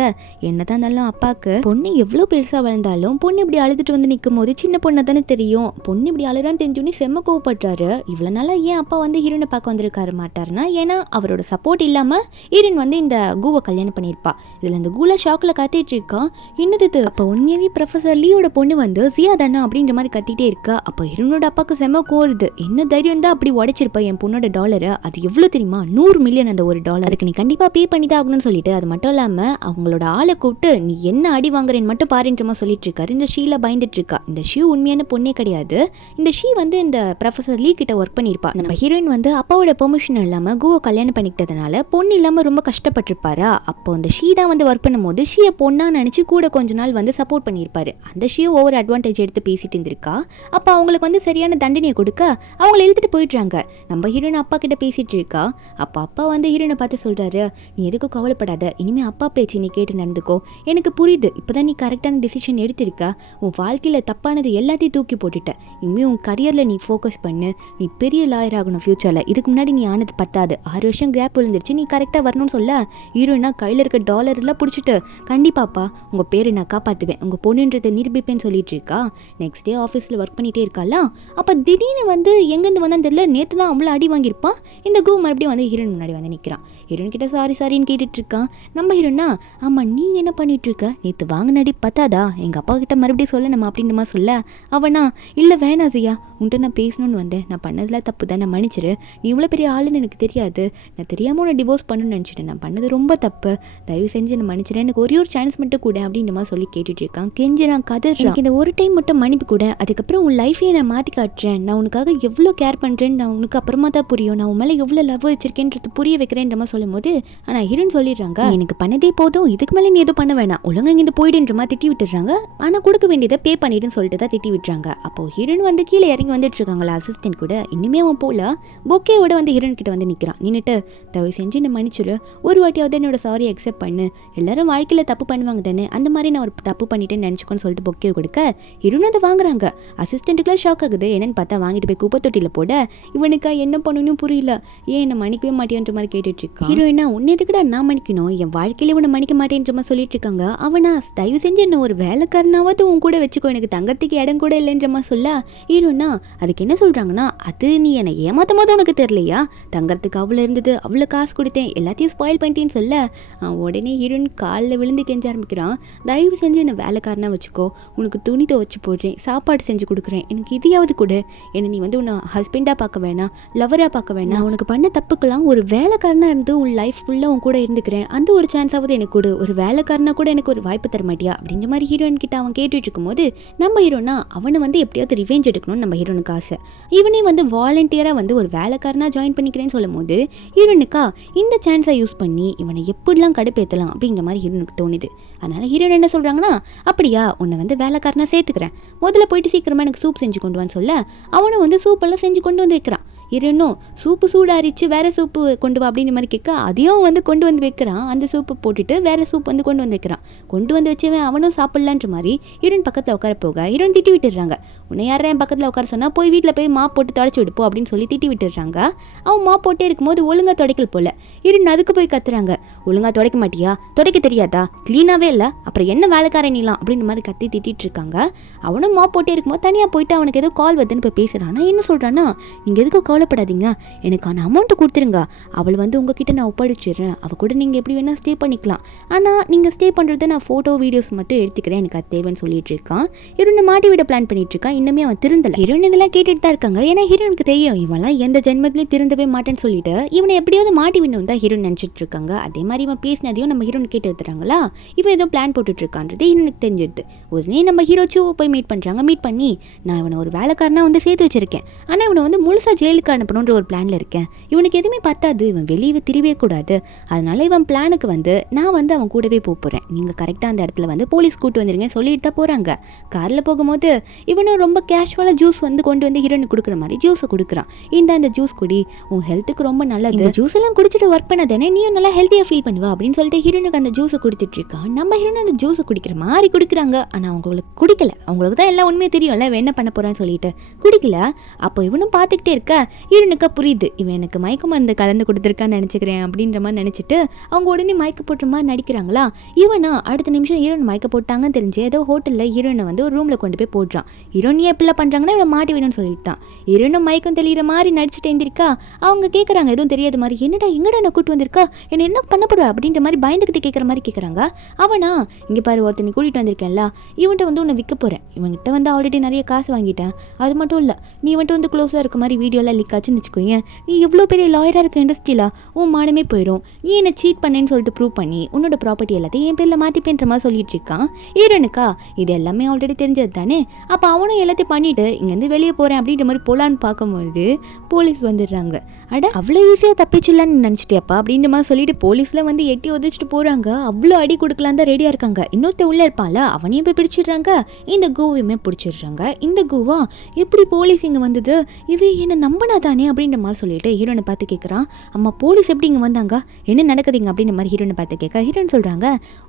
என்னதான் இருந்தாலும் அப்பாவுக்கு பொண்ணு எவ்வளோ பெருசாக வளர்ந்தாலும் பொண்ணு இப்படி அழுதுட்டு வந்து நிற்கும் போது சின்ன பொண்ணை தானே தெரியும், பொண்ணு இப்படி அழுறான்னு தெரிஞ்சோன்னே செம்ம கோவப்படுறாரு. இவ்வளோ நாளாக ஏன் அப்பா வந்து ஹீரோனை பார்க்க வந்திருக்காரு மாட்டாருன்னா, ஏன்னா அவரோட சப்போர்ட் இல்லாமல் ஹீரோன் வந்து இந்த கூவை கல்யாணம் பண்ணியிருப்பா. இதில் இந்த கூல ஷாக்கில் கத்திட்டு இருக்கான். என்னது இது, அப்போ உண்மையாகவே ப்ரொஃபஸர் லீயோட பொண்ணு வந்து ஜியா தானா அப்படின்ற மாதிரி கத்திட்டே இருக்கா. அப்போ ஹீரோனோட அப்பாவுக்கு செம்ம கோருது, என்ன தைரியம் தான் அப்படி உடைச்சிருப்பா என் பொண்ணோட டாலரை, அது எவ்வளோ தெரியுமா, 100 மில்லியன் அந்த ஒரு டாலர், அதுக்கு நீ கண்டிப்பாக பே பண்ணி தான் ஆகணும்னு சொல்லிட்டு, அது மட்டும் இல்லாமல் அவங்களோட ஆளை கூப்பிட்டு நீ என்ன அடி வாங்குறேன்னு மட்டும் பாருன்றமா சொல்லிட்டு இருக்காரு. இந்த ஷீல பயந்துட்டு இருக்கா. இந்த ஷீ உண்மையான பொண்ணே கிடையாது. இந்த ஷீ வந்து இந்த ப்ரொஃபஸர் லீ கிட்ட ஒர்க் பண்ணியிருப்பா. நம்ம ஹீரோயின் வந்து அப்பாவோட பெர்மிஷன் இல்லாமல் கூவை கல்யாணம் பண்ணிக்கிட்டதுனால பொண்ணு இல்லாமல் ரொம்ப கஷ்டப்பட்டிருப்பாரா. அப்போ அந்த ஷீ தான் வந்து ஒர்க் பண்ணும்போது ஷீயை பொண்ணா நினச்சி கூட கொஞ்ச நாள் வந்து சப்போர்ட் பண்ணியிருப்பாரு. அந்த ஷீயை ஓவர் அட்வான்டேஜ் எடுத்து பேசிட்டு இருந்திருக்கா. அப்போ அவங்களுக்கு வந்து சரியான தண்டனையை கொடுக்க அவங்கள இழுத்துட்டு போயிடுறாங்க. நம்ம ஹீரோயின் அப்பா கிட்ட பேசிட்டு இருக்கா. அப்போ அப்பா வந்து ஹீரோனை பார்த்து சொல்கிறாரு, நீ எதுக்கும் கவலைப்படாத, இனிமேல் அப்பா பேச்சு நீ கேட்டு நடந்துக்கோ. எனக்கு புரியுது, இப்போ தான் நீ கரெக்டான டிசிஷன் எடுத்திருக்கா. உன் வாழ்க்கையில் தப்பானது எல்லாத்தையும் தூக்கி போட்டுட்ட. இனிமேல் உன் கரியரில் நீ ஃபோக்கஸ் பண்ணு. நீ பெரிய லாயர் ஆகணும் ஃப்யூச்சரில். இதுக்கு முன்னாடி நீ ஆனது பத்தாது, 6 வருஷம் கேப் விழுந்துருச்சு, நீ கரெக்டாக வரணும்னு சொல்ல ஹீரோயினா கையில் இருக்க டாலர் எல்லாம் பிடிச்சிட்டு, கண்டிப்பாப்பா உங்கள் பேரை நான் காப்பாற்றுவேன், உங்கள் பொண்ணுன்றதை நிரூபிப்பேன்னு சொல்லிட்டு இருக்கா. நெக்ஸ்ட் டே ஆஃபீஸில் ஒர்க் பண்ணிகிட்டே இருக்காளா. அப்போ திடீர்னு வந்து எங்கேருந்து வந்தான்னு தெரியல, நேற்று தான் அவ்வளோ அடி வாங்கியிருப்பான். இந்த கோ மறுபடியும் வந்து ஹீரோயின் முன்னாடி வந்து நிற்கிறான். ஹீரோயின் கிட்ட சாரின்னு கேட்டுட்டு இருக்கான். நம்ம ஹீரோனா, ஆமாம் நீ என்ன பண்ணிட்டு இருக்க, நேற்று வாங்கின அடி பத்தாதா, எங்கள் அப்பா கிட்ட மறுபடியும் சொல்ல நம்ம அப்படின்ற சொல்ல அவனா, இல்லை வேணா ஜியா, உன்ட்ட நான் பேசணும்னு வந்தேன், நான் பண்ணதில் தப்பு தான், நான் மன்னிச்சிரு, நீ இவ்வளோ பெரிய ஆளுன்னு எனக்கு தெரியாது, நான் தெரியாமல் உன்னை டிவோர்ஸ் பண்ணணும்னு நினச்சிட்டேன், நான் பண்ணது ரொம்ப தப்பு, தயவு செஞ்சு நான் மன்னிச்சிடேன், எனக்கு ஒரே ஒரு சான்ஸ் மட்டும் கூட அப்படின்ற மாதிரி சொல்லி கேட்டுட்டு இருக்கான். கெஞ்சி நான் கதறேன், இந்த ஒரு டைம் மட்டும் மன்னிப்பு கூட, அதுக்கப்புறம் உன் லைஃபையே நான் மாற்றி காட்டுறேன், நான் உனக்காக எவ்வளோ கேர் பண்ணுறேன்னு நான் உனக்கு அப்புறமா தான் புரியும், நான் உன் மேலே எவ்வளோ லவ் வச்சிருக்கேன்றது புரிய வைக்கிறேன்ற மாதிரி சொல்லும் போது, ஆனால் ஹீரோயின் சொல்லிடுறாங்க, எனக்கு பண்ணதே போதும், இதுக்கு மேலே நீ எதுவும் பண்ண வேணாம், ஒழுங்கா இங்கே போயிடுன்ற மாதிரி திட்டி விட்டுறாங்க. ஆனால் கொடுக்க வேண்டியதை பே பண்ணிடுன்னு சொல்லிட்டு தான் திட்டி விட்டுறாங்க. அப்போ ஹீரோயின் வந்து கீழே இறங்கி வந்துட்டு இருக்காங்களா அசிஸ்டன்ட் கூட, இன்னுமே அவன் போல பொக்கேவோட வந்து ஹீரோயின் கிட்ட வந்து நிற்கிறான். நின்றுட்டு, தயவு செஞ்சு என்ன மன்னிச்சிரு, ஒரு வாட்டியாவது என்னோட சாரி அக்செப்ட் பண்ணு, எல்லாரும் வாழ்க்கையில் தப்பு பண்ணுவாங்க தானே, அந்த மாதிரி நான் ஒரு தப்பு பண்ணிட்டேன்னு நினச்சிக்கோன்னு சொல்லிட்டு பொக்கே கொடுக்க ஹீரோயின் அதை வாங்குறாங்க. அசிஸ்டண்ட்டுக்குலாம் ஷாக் ஆகுது. என்னன்னு பார்த்தா வாங்கிட்டு போய் குப்பை தொட்டியில் போட இவனுக்கா என்ன பண்ணணும் புரியல, ஏன் என்ன மன்னிக்கவே மாட்டேன்ற மாதிரி கேட்டுட்டு இருக்கான். ஹீரோயினா, உன்னை எதுக்குடா நான் மன்னிக்கணும், என் வாழ்க்கையில இவனை மன்னிக்க மாட்டேன்ற மாதிரி சொல்லிட்டு இருக்காங்க. அவனா, தயவு செஞ்சு என்ன ஒரு வேலைக்காரனாவது உன் கூட வச்சுக்கோ, எனக்கு தங்கத்துக்கு இடம் கூட இல்லைன்ற மாதிரி சொல்ல ஹீரோனா, அதுக்கு என்ன சொல்றாங்கன்னா, அது நீ என்னை ஏமாத்தும் போது உனக்கு தெரியலையா, தங்கறதுக்கு அவ்வளோ இருந்தது, அவ்வளோ காசு கொடுத்தேன், எல்லாத்தையும் ஸ்பாயில் பண்ணிட்டேன்னு சொல்ல உடனே ஹீரோயின் காலில் விழுந்து கெஞ்ச ஆரம்பிக்கிறான். தயவு செஞ்சு என்னை வேலைக்காரனா வச்சுக்கோ, உனக்கு துணி துவச்சு போடுறேன், சாப்பாடு செஞ்சு கொடுக்குறேன், எனக்கு இதையாவது கொடு, என்னை நீ வந்து உன்னை ஹஸ்பண்டாக பார்க்க வேணாம், லவராக பார்க்க வேணாம், உனக்கு பண்ண தப்புக்கெல்லாம் ஒரு வேலைக்காரனா இருந்து உன் லைஃப் ஃபுல்லாக உன் கூட இருந்துக்கிறேன், அந்த ஒரு சான்ஸாவது எனக்கு கொடு, ஒரு வேலைக்காரனா கூட எனக்கு ஒரு வாய்ப்பு தர மாட்டியா அப்படின்ற மாதிரி ஹீரோயின் கிட்ட அவன் கேட்டுட்டு இருக்கும்போது, நம்ம ஹீரோனா அவனை வந்து எப்படியாவது ரிவெஞ்ச் எடுக்கணும்னு நம்ம ஹீரோனுக்கு ஆசை. இவனே வந்து வாலண்டியராக வந்து ஒரு வேலைக்காரனா ஜாயின் பண்ணிக்கிறேன்னு சொல்லும் போது ஹீரோனுக்கா இந்த சான்ஸை யூஸ் பண்ணி இவனை எப்படிலாம் கடுப்பேற்றலாம் அப்படிங்கிற மாதிரி ஹீரோனுக்கு தோணுது. அதனால ஹீரோயின் என்ன சொல்கிறாங்கன்னா, அப்படியா உன்னை வந்து வேலைக்காரனா சேர்த்துக்கிறேன், முதல்ல போயிட்டு சீக்கிரமாக எனக்கு சூப் செஞ்சு கொண்டு வான்னு சொல்ல அவனை வந்து சூப்பெல்லாம் செஞ்சு கொண்டு வந்து வைக்கிறான். ஹீரோனும் சூப்பு சூடாரிச்சு வேறு சூப்பு கொண்டு வா அப்படின்ற மாதிரி கேட்க அதையும் வந்து கொண்டு வந்து வைக்கிறான். அந்த சூப்பை போட்டுட்டு வேறு சூப் வந்து கொண்டு வந்து வைக்கிறான். கொண்டு வந்து வச்சவன் அவனும் சாப்பிட்லான்ற மாதிரி ஹீரோயின் பக்கத்தில் உட்கார போக ஹீரோயின் திட்டி விட்டுடுறாங்க. உன்னை யாரா என் பக்கத்தில் உட்கார சொன்னால் போய் வீட்டில் போய் மாப் போட்டு தொடச்சி விடுப்போம் அப்படின்னு சொல்லி திட்டி விட்டுடுறாங்க. அவன் மாப் போட்டே இருக்கும்போது ஒழுங்காக துடைக்கல் போல ஹீரோயின் அதுக்கு போய் கத்துறாங்க. ஒழுங்காக துடைக்க மாட்டியா, துடைக்க தெரியாதா, க்ளீனாகவே இல்லை, அப்புறம் என்ன வேலைக்காரன் நீலாம் அப்படின்ற மாதிரி கத்தி திட்டிட்டு இருக்காங்க. அவனும் மாப் போட்டே இருக்கும்போது தனியாக போயிட்டு அவனுக்கு ஏதோ கால் வருதுன்னு போய் பேசுகிறான். என்ன சொல்கிறான்னா, நீங்கள் எதுக்கு கவலைப்படாதீங்க, எனக்கான அமௌண்ட்டை கொடுத்துருங்க, அவள் வந்து உங்ககிட்ட நான் ஒப்படைச்சிடுறேன், அவள் கூட நீங்கள் எப்படி வேணால் ஸ்டே பண்ணிக்கலாம், ஆனால் நீங்கள் ஸ்டே பண்ணுறத நான் ஃபோட்டோ வீடியோஸ் மட்டும் எடுத்துக்கிறேன், எனக்கு அது தேவைன்னு சொல்லிட்டு இருக்கான். ஹீரோனை மாட்டி விட பிளான் பண்ணிட்டு இருக்கான். இன்னுமே அவன் திருந்தலை. ஹீரோயின் இதெல்லாம் கேட்டுட்டு தான் இருக்காங்க. ஏன்னா ஹீரோனுக்கு தெரியும் இவெல்லாம் எந்த ஜென்மத்திலையும் திருந்தவே மாட்டேன்னு சொல்லிட்டு இவனை எப்படியாவது மாட்டி விடணும் தான் ஹீரோயின் நினச்சிட்டு இருக்காங்க. அதே மாதிரி இவன் பேசினதையும் நம்ம ஹீரோன் கேட்டு எடுத்துறாங்களா, இவன் ஏதோ பிளான் போட்டுட்டு இருக்கான்றது ஹீரோனுக்கு தெரிஞ்சிடுது. உடனே நம்ம ஹீரோ சூ போய் மீட் பண்ணுறாங்க. மீட் பண்ணி, நான் இவனை ஒரு வேலைக்காரனா வந்து சேர்த்து வச்சிருக்கேன், ஆனால் இவனை வந்து முழுசாக ஜெயிலுக்கு அனுப்பணுன்ற ஒரு பிளானில் இருக்கேன், இவனுக்கு எதுவுமே பத்தாது, இவன் வெளியே திரிவே கூடாது, அதனால இவன் பிளானுக்கு வந்து நான் வந்து அவன் கூடவே போகிறேன், நீங்கள் கரெக்டாக அந்த இடத்துல வந்து போலீஸ் கூட்டு வந்துருங்க சொல்லிட்டு தான் போகிறாங்க. காரில் போகும்போது இவனும் ரொம்ப கேஷுவலாக ஜூஸ் வந்து கொண்டு வந்து ஹீரோனுக்கு கொடுக்குற மாதிரி ஜூஸை கொடுக்குறான். இந்த ஜூஸ் குடி, உன் ஹெல்த்துக்கு ரொம்ப நல்லது, இந்த ஜூஸ் எல்லாம் குடிச்சிட்டு ஒர்க் பண்ணாதானே நீயும் நல்லா ஹெல்த்தியாக ஃபீல் பண்ணுவா அப்படின்னு சொல்லிட்டு ஹீரோனுக்கு அந்த ஜூஸை கொடுத்துட்டு இருக்கான். நம்ம ஹீரோனு அந்த ஜூஸை குடிக்கிற மாதிரி குடிக்கிறாங்க. ஆனால் அவங்களுக்கு குடிக்கல, அவங்களுக்கு தான் எல்லாம் உண்மையே தெரியும்ல இவன் என்ன பண்ண போறான்னு சொல்லிட்டு குடிக்கல. அப்போ இவனும் பார்த்துக்கிட்டே இருக்க ஹீரோனுக்கு புரியுது, இவன் எனக்கு மயக்க மருந்து கலந்து கொடுத்துருக்கான்னு நினச்சிக்கிறேன் அப்படின்ற மாதிரி நினச்சிட்டு அவங்க உடனே மயக்க போட்டுற மாதிரி நடிக்கிறாங்களா. இவனா அடுத்த நிமிஷம் ஹீரோன் மயக்க போட்டாங்கன்னு தெரிஞ்சு ஏதோ ஹோட்டலில் ஹீரோனை வந்து ஒரு ரூமில் கொண்டு போய் போடுறான். ஹீரோன் எப்படிலாம் பண்ணுறாங்கன்னா இவனை மாட்டி வேணும்னு சொல்லிட்டான். ஹீரோனும் மயக்கம் தெளிகிற மாதிரி நடிச்சுட்டு எழுந்திருக்கா. அவங்க கேட்குறாங்க எதுவும் தெரியாத மாதிரி, என்னடா எங்கடா நான் கூட்டு வந்திருக்கா, என்ன என்ன பண்ண போற அப்படின்ற மாதிரி பயந்துக்கிட்டு கேட்குற மாதிரி கேட்குறாங்க. அவனா, இங்கே பாரு ஒருத்தர் நீ கூட்டிகிட்டு வந்திருக்கேன்ல, இவன்ட்ட வந்து உன்னை விற்க போகிறேன், இவன்கிட்ட வந்து ஆல்ரெடி நிறைய காசு வாங்கிட்டேன், அது மட்டும் இல்லை நீ வந்துட்டு வந்து க்ளோஸாக இருக்க மாதிரி வீடியோலாம் லீக் ஆச்சுன்னு வச்சுக்கோங்க, நீ எவ்வளோ பெரிய லாயராக இருக்க இண்டஸ்ட்ரியில் உன் மானமே போயிடும், நீ என்னை சீட் பண்ணேன்னு சொல்லிட்டு ப்ரூவ் பண்ணி உன்னோட ப்ராப்பர்ட்டி எல்லாத்தையும் என் பேரில் மாற்றிப்பேன்ற மாதிரி சொல்லிட்டு இருக்கான். ஹீரோனுக்கா இது எல்லாமே ஆல்ரெடி தெரிஞ்சது தானே, அப்போ அவனும் எல்லாத்தையும் பண்ணிவிட்டு இங்கேருந்து வெளியே போகிறேன் அப்படின்ற மாதிரி போலான்னு பார்க்கும்போது போலீஸ் வந்துடுறாங்க. அட அவ்வளோ ஈஸியாக தப்பிச்சிடலான்னு நினச்சிட்டியாப்பா அப்படின்ற மாதிரி சொல்லிட்டு போலீஸில் வந்து எட்டி உதச்சிட்டு போகிறாங்க. அவ்வளோ அடி கொடுக்கலாம் தான் ரெடியாக இருக்காங்க. இன்னொருத்த உள்ளே இருப்பான்ல அவனையும் போய் பிடிச்சிடுறாங்க. இந்த கோவையுமே பிடிச்சிடுறாங்க. இந்த கோவா எப்படி போலீஸ் இங்கே வந்தது, இவ என்னை நம்பின ஹீரோனா தானே அப்படின்ற மாதிரி சொல்லிட்டு ஹீரோனை பார்த்து கேட்குறான். அம்மா போலீஸ் எப்படி இங்கே வந்தாங்க, என்ன நடக்குதுங்க அப்படின்ற மாதிரி ஹீரோனை பார்த்து கேட்க ஹீரோன் சொல்கிறாங்க,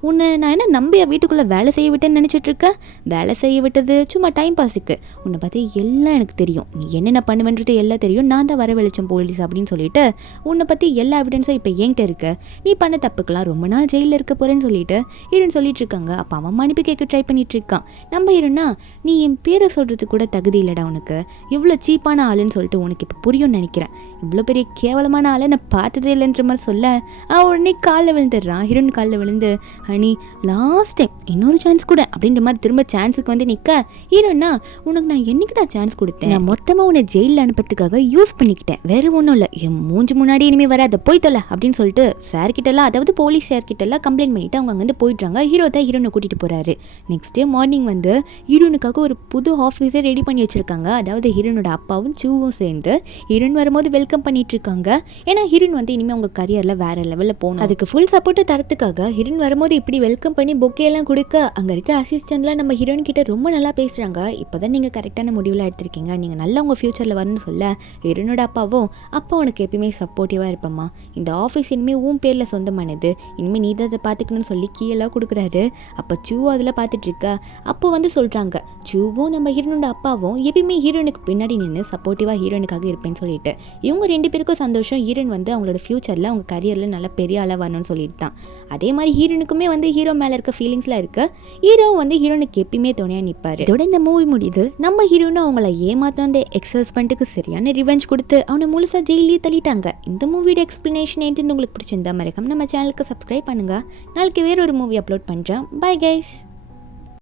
உன்னை நான் என்ன நம்பி வீட்டுக்குள்ளே வேலை செய்ய விட்டேன்னு நினச்சிட்டு இருக்கேன், வேலை செய்ய விட்டது சும்மா டைம் பாஸுக்கு, உன்னை பற்றி எல்லாம் எனக்கு தெரியும், நீ என்னென்ன பண்ணுவேன்றது எல்லாம் தெரியும், நான் தான் வரவழைச்சேன் போலீஸ் அப்படின்னு சொல்லிட்டு உன்னை பற்றி எல்லா எவிடன்ஸும் இப்போ என்கிட்ட இருக்கு, நீ பண்ண தப்புக்கெல்லாம் ரொம்ப நாள் ஜெயிலில் இருக்க போகிறேன்னு சொல்லிட்டு ஹீரோன் சொல்லிட்டு இருக்காங்க. அப்போ அவன் மன்னிப்பு கேட்க ட்ரை பண்ணிட்டு இருக்கான். நம்ம ஹீரோனா, நீ என் பேரை சொல்கிறதுக்கு கூட தகுதி இல்லைடா உனக்கு, இவ்வளோ சீப்பான ஆளுன்னு சொல்லிட்டு உனக்கு இப்போ புரியும்னு நினைக்கிறேன், இவ்வளோ பெரிய கேவலமான ஆளை நான் பார்த்ததே இல்லைன்ற மாதிரி சொல்ல அவன் உடனே காலில் விழுந்துடுறான். ஹீரோன் காலில் விழுந்து, ஹனி லாஸ்ட் டைம் இன்னொரு சான்ஸ் கூட அப்படின்ற மாதிரி திரும்ப சான்ஸுக்கு வந்து நிற்க ஹீரோனா, உனக்கு நான் என்னைக்கிட்ட சான்ஸ் கொடுத்தேன், நான் மொத்தமாக உன்னை ஜெயிலில் அனுப்புறதுக்காக யூஸ் பண்ணிக்கிட்டேன், வேற ஒன்றும் இல்லை, என் மூஞ்சி முன்னாடி இனிமேல் வராத போய் தொலை அப்படின்னு சொல்லிட்டு சார்கிட்டலாம், அதாவது போலீஸ் சார்கிட்டலாம் கம்ப்ளைண்ட் பண்ணிட்டு அவங்க அங்கேருந்து போயிடுறாங்க. ஹீரோ தான் ஹீரோனை கூட்டிகிட்டு போகிறாரு. நெக்ஸ்ட் டே மார்னிங் வந்து ஹீரோனுக்காக ஒரு புது ஆஃபீஸே ரெடி பண்ணி வச்சுருக்காங்க. அதாவது ஹீரோனோட அப்பாவும் சூவும் சேர்ந்து ஹீரோன் வரும்போது வெல்கம் பண்ணிட்டு இருக்காங்க. ஏன்னா ஹீரோன் வந்து இனிமேல் அவங்க கரியரில் வேற லெவலில் போகணும், அதுக்கு ஃபுல் சப்போர்ட்டு தரத்துக்காக ஹீரோன் வரும்போது இப்படி வெல்கம் பண்ணி பொக்கேலாம் கொடுக்க அங்கே இருக்க அசிஸ்டன்ட்லாம் நம்ம ஹீரோன் கிட்ட ரொம்ப நல்லா பேசுகிறாங்க. இப்போ தான் நீங்கள் கரெக்டான முடிவில் எடுத்திருக்கீங்க, நீங்கள் நல்லா உங்கள் ஃப்யூச்சரில் வரணும்னு சொல்ல ஹீரோனோட அப்பாவும், அப்பா உனக்கு எப்பயுமே சப்போர்ட்டிவாக இருப்பம்மா, இந்த ஆஃபீஸ் இனிமேல் உன் பேரில் சொந்தமானது, இனிமேல் நீ தான் அதை பார்த்துக்கணும்னு சொல்லி கீழே கொடுக்குறாரு. அப்போ சூ அதில் பார்த்துட்டு இருக்கா. அப்போ வந்து சொல்கிறாங்க, சூவும் நம்ம ஹீரோனோட அப்பாவும் எப்பயுமே ஹீரோனுக்கு பின்னாடி நின்று சப்போர்ட்டிவாக ஹீரோனுக்காக இருப்பேன்னு சொல்லிட்டு இவங்க ரெண்டு பேருக்கும் சந்தோஷம். ஹீரோன் வந்து அவங்களோட ஃப்யூச்சரில் அவங்க கரியரில் நல்ல பெரிய ஆளாக வரணும்னு சொல்லிட்டு தான். அதே மாதிரி ஹீரோனுக்குமே வந்து ஹீரோ மேலே இருக்க ஃபீலிங்ஸ்லாம் இருக்குது. ஹீரோ வந்து ஹீரோனுக்கு எப்பயுமே துணையாக நிற்பார். இதோட இந்த மூவி முடியுது. நம்ம ஹீரோன்னு அவங்கள ஏமாற்ற வந்து எக்ஸஸ் பண்ணிட்டு சரியான ரிவெஞ்ச் கொடுத்து அவனை முழுசாக ஜெயிலே தள்ளிட்டாங்க. இந்த மூவியோட எக்ஸ்பிளனேஷன் ఏంటి உங்களுக்கு பிடிச்சிருந்தா மறக்காம நம்ம சேனலுக்கு சப்ஸ்கிரைப் பண்ணுங்கள். நாளைக்கு வேற ஒரு மூவி அப்லோட் பண்ணுறேன். Bye guys.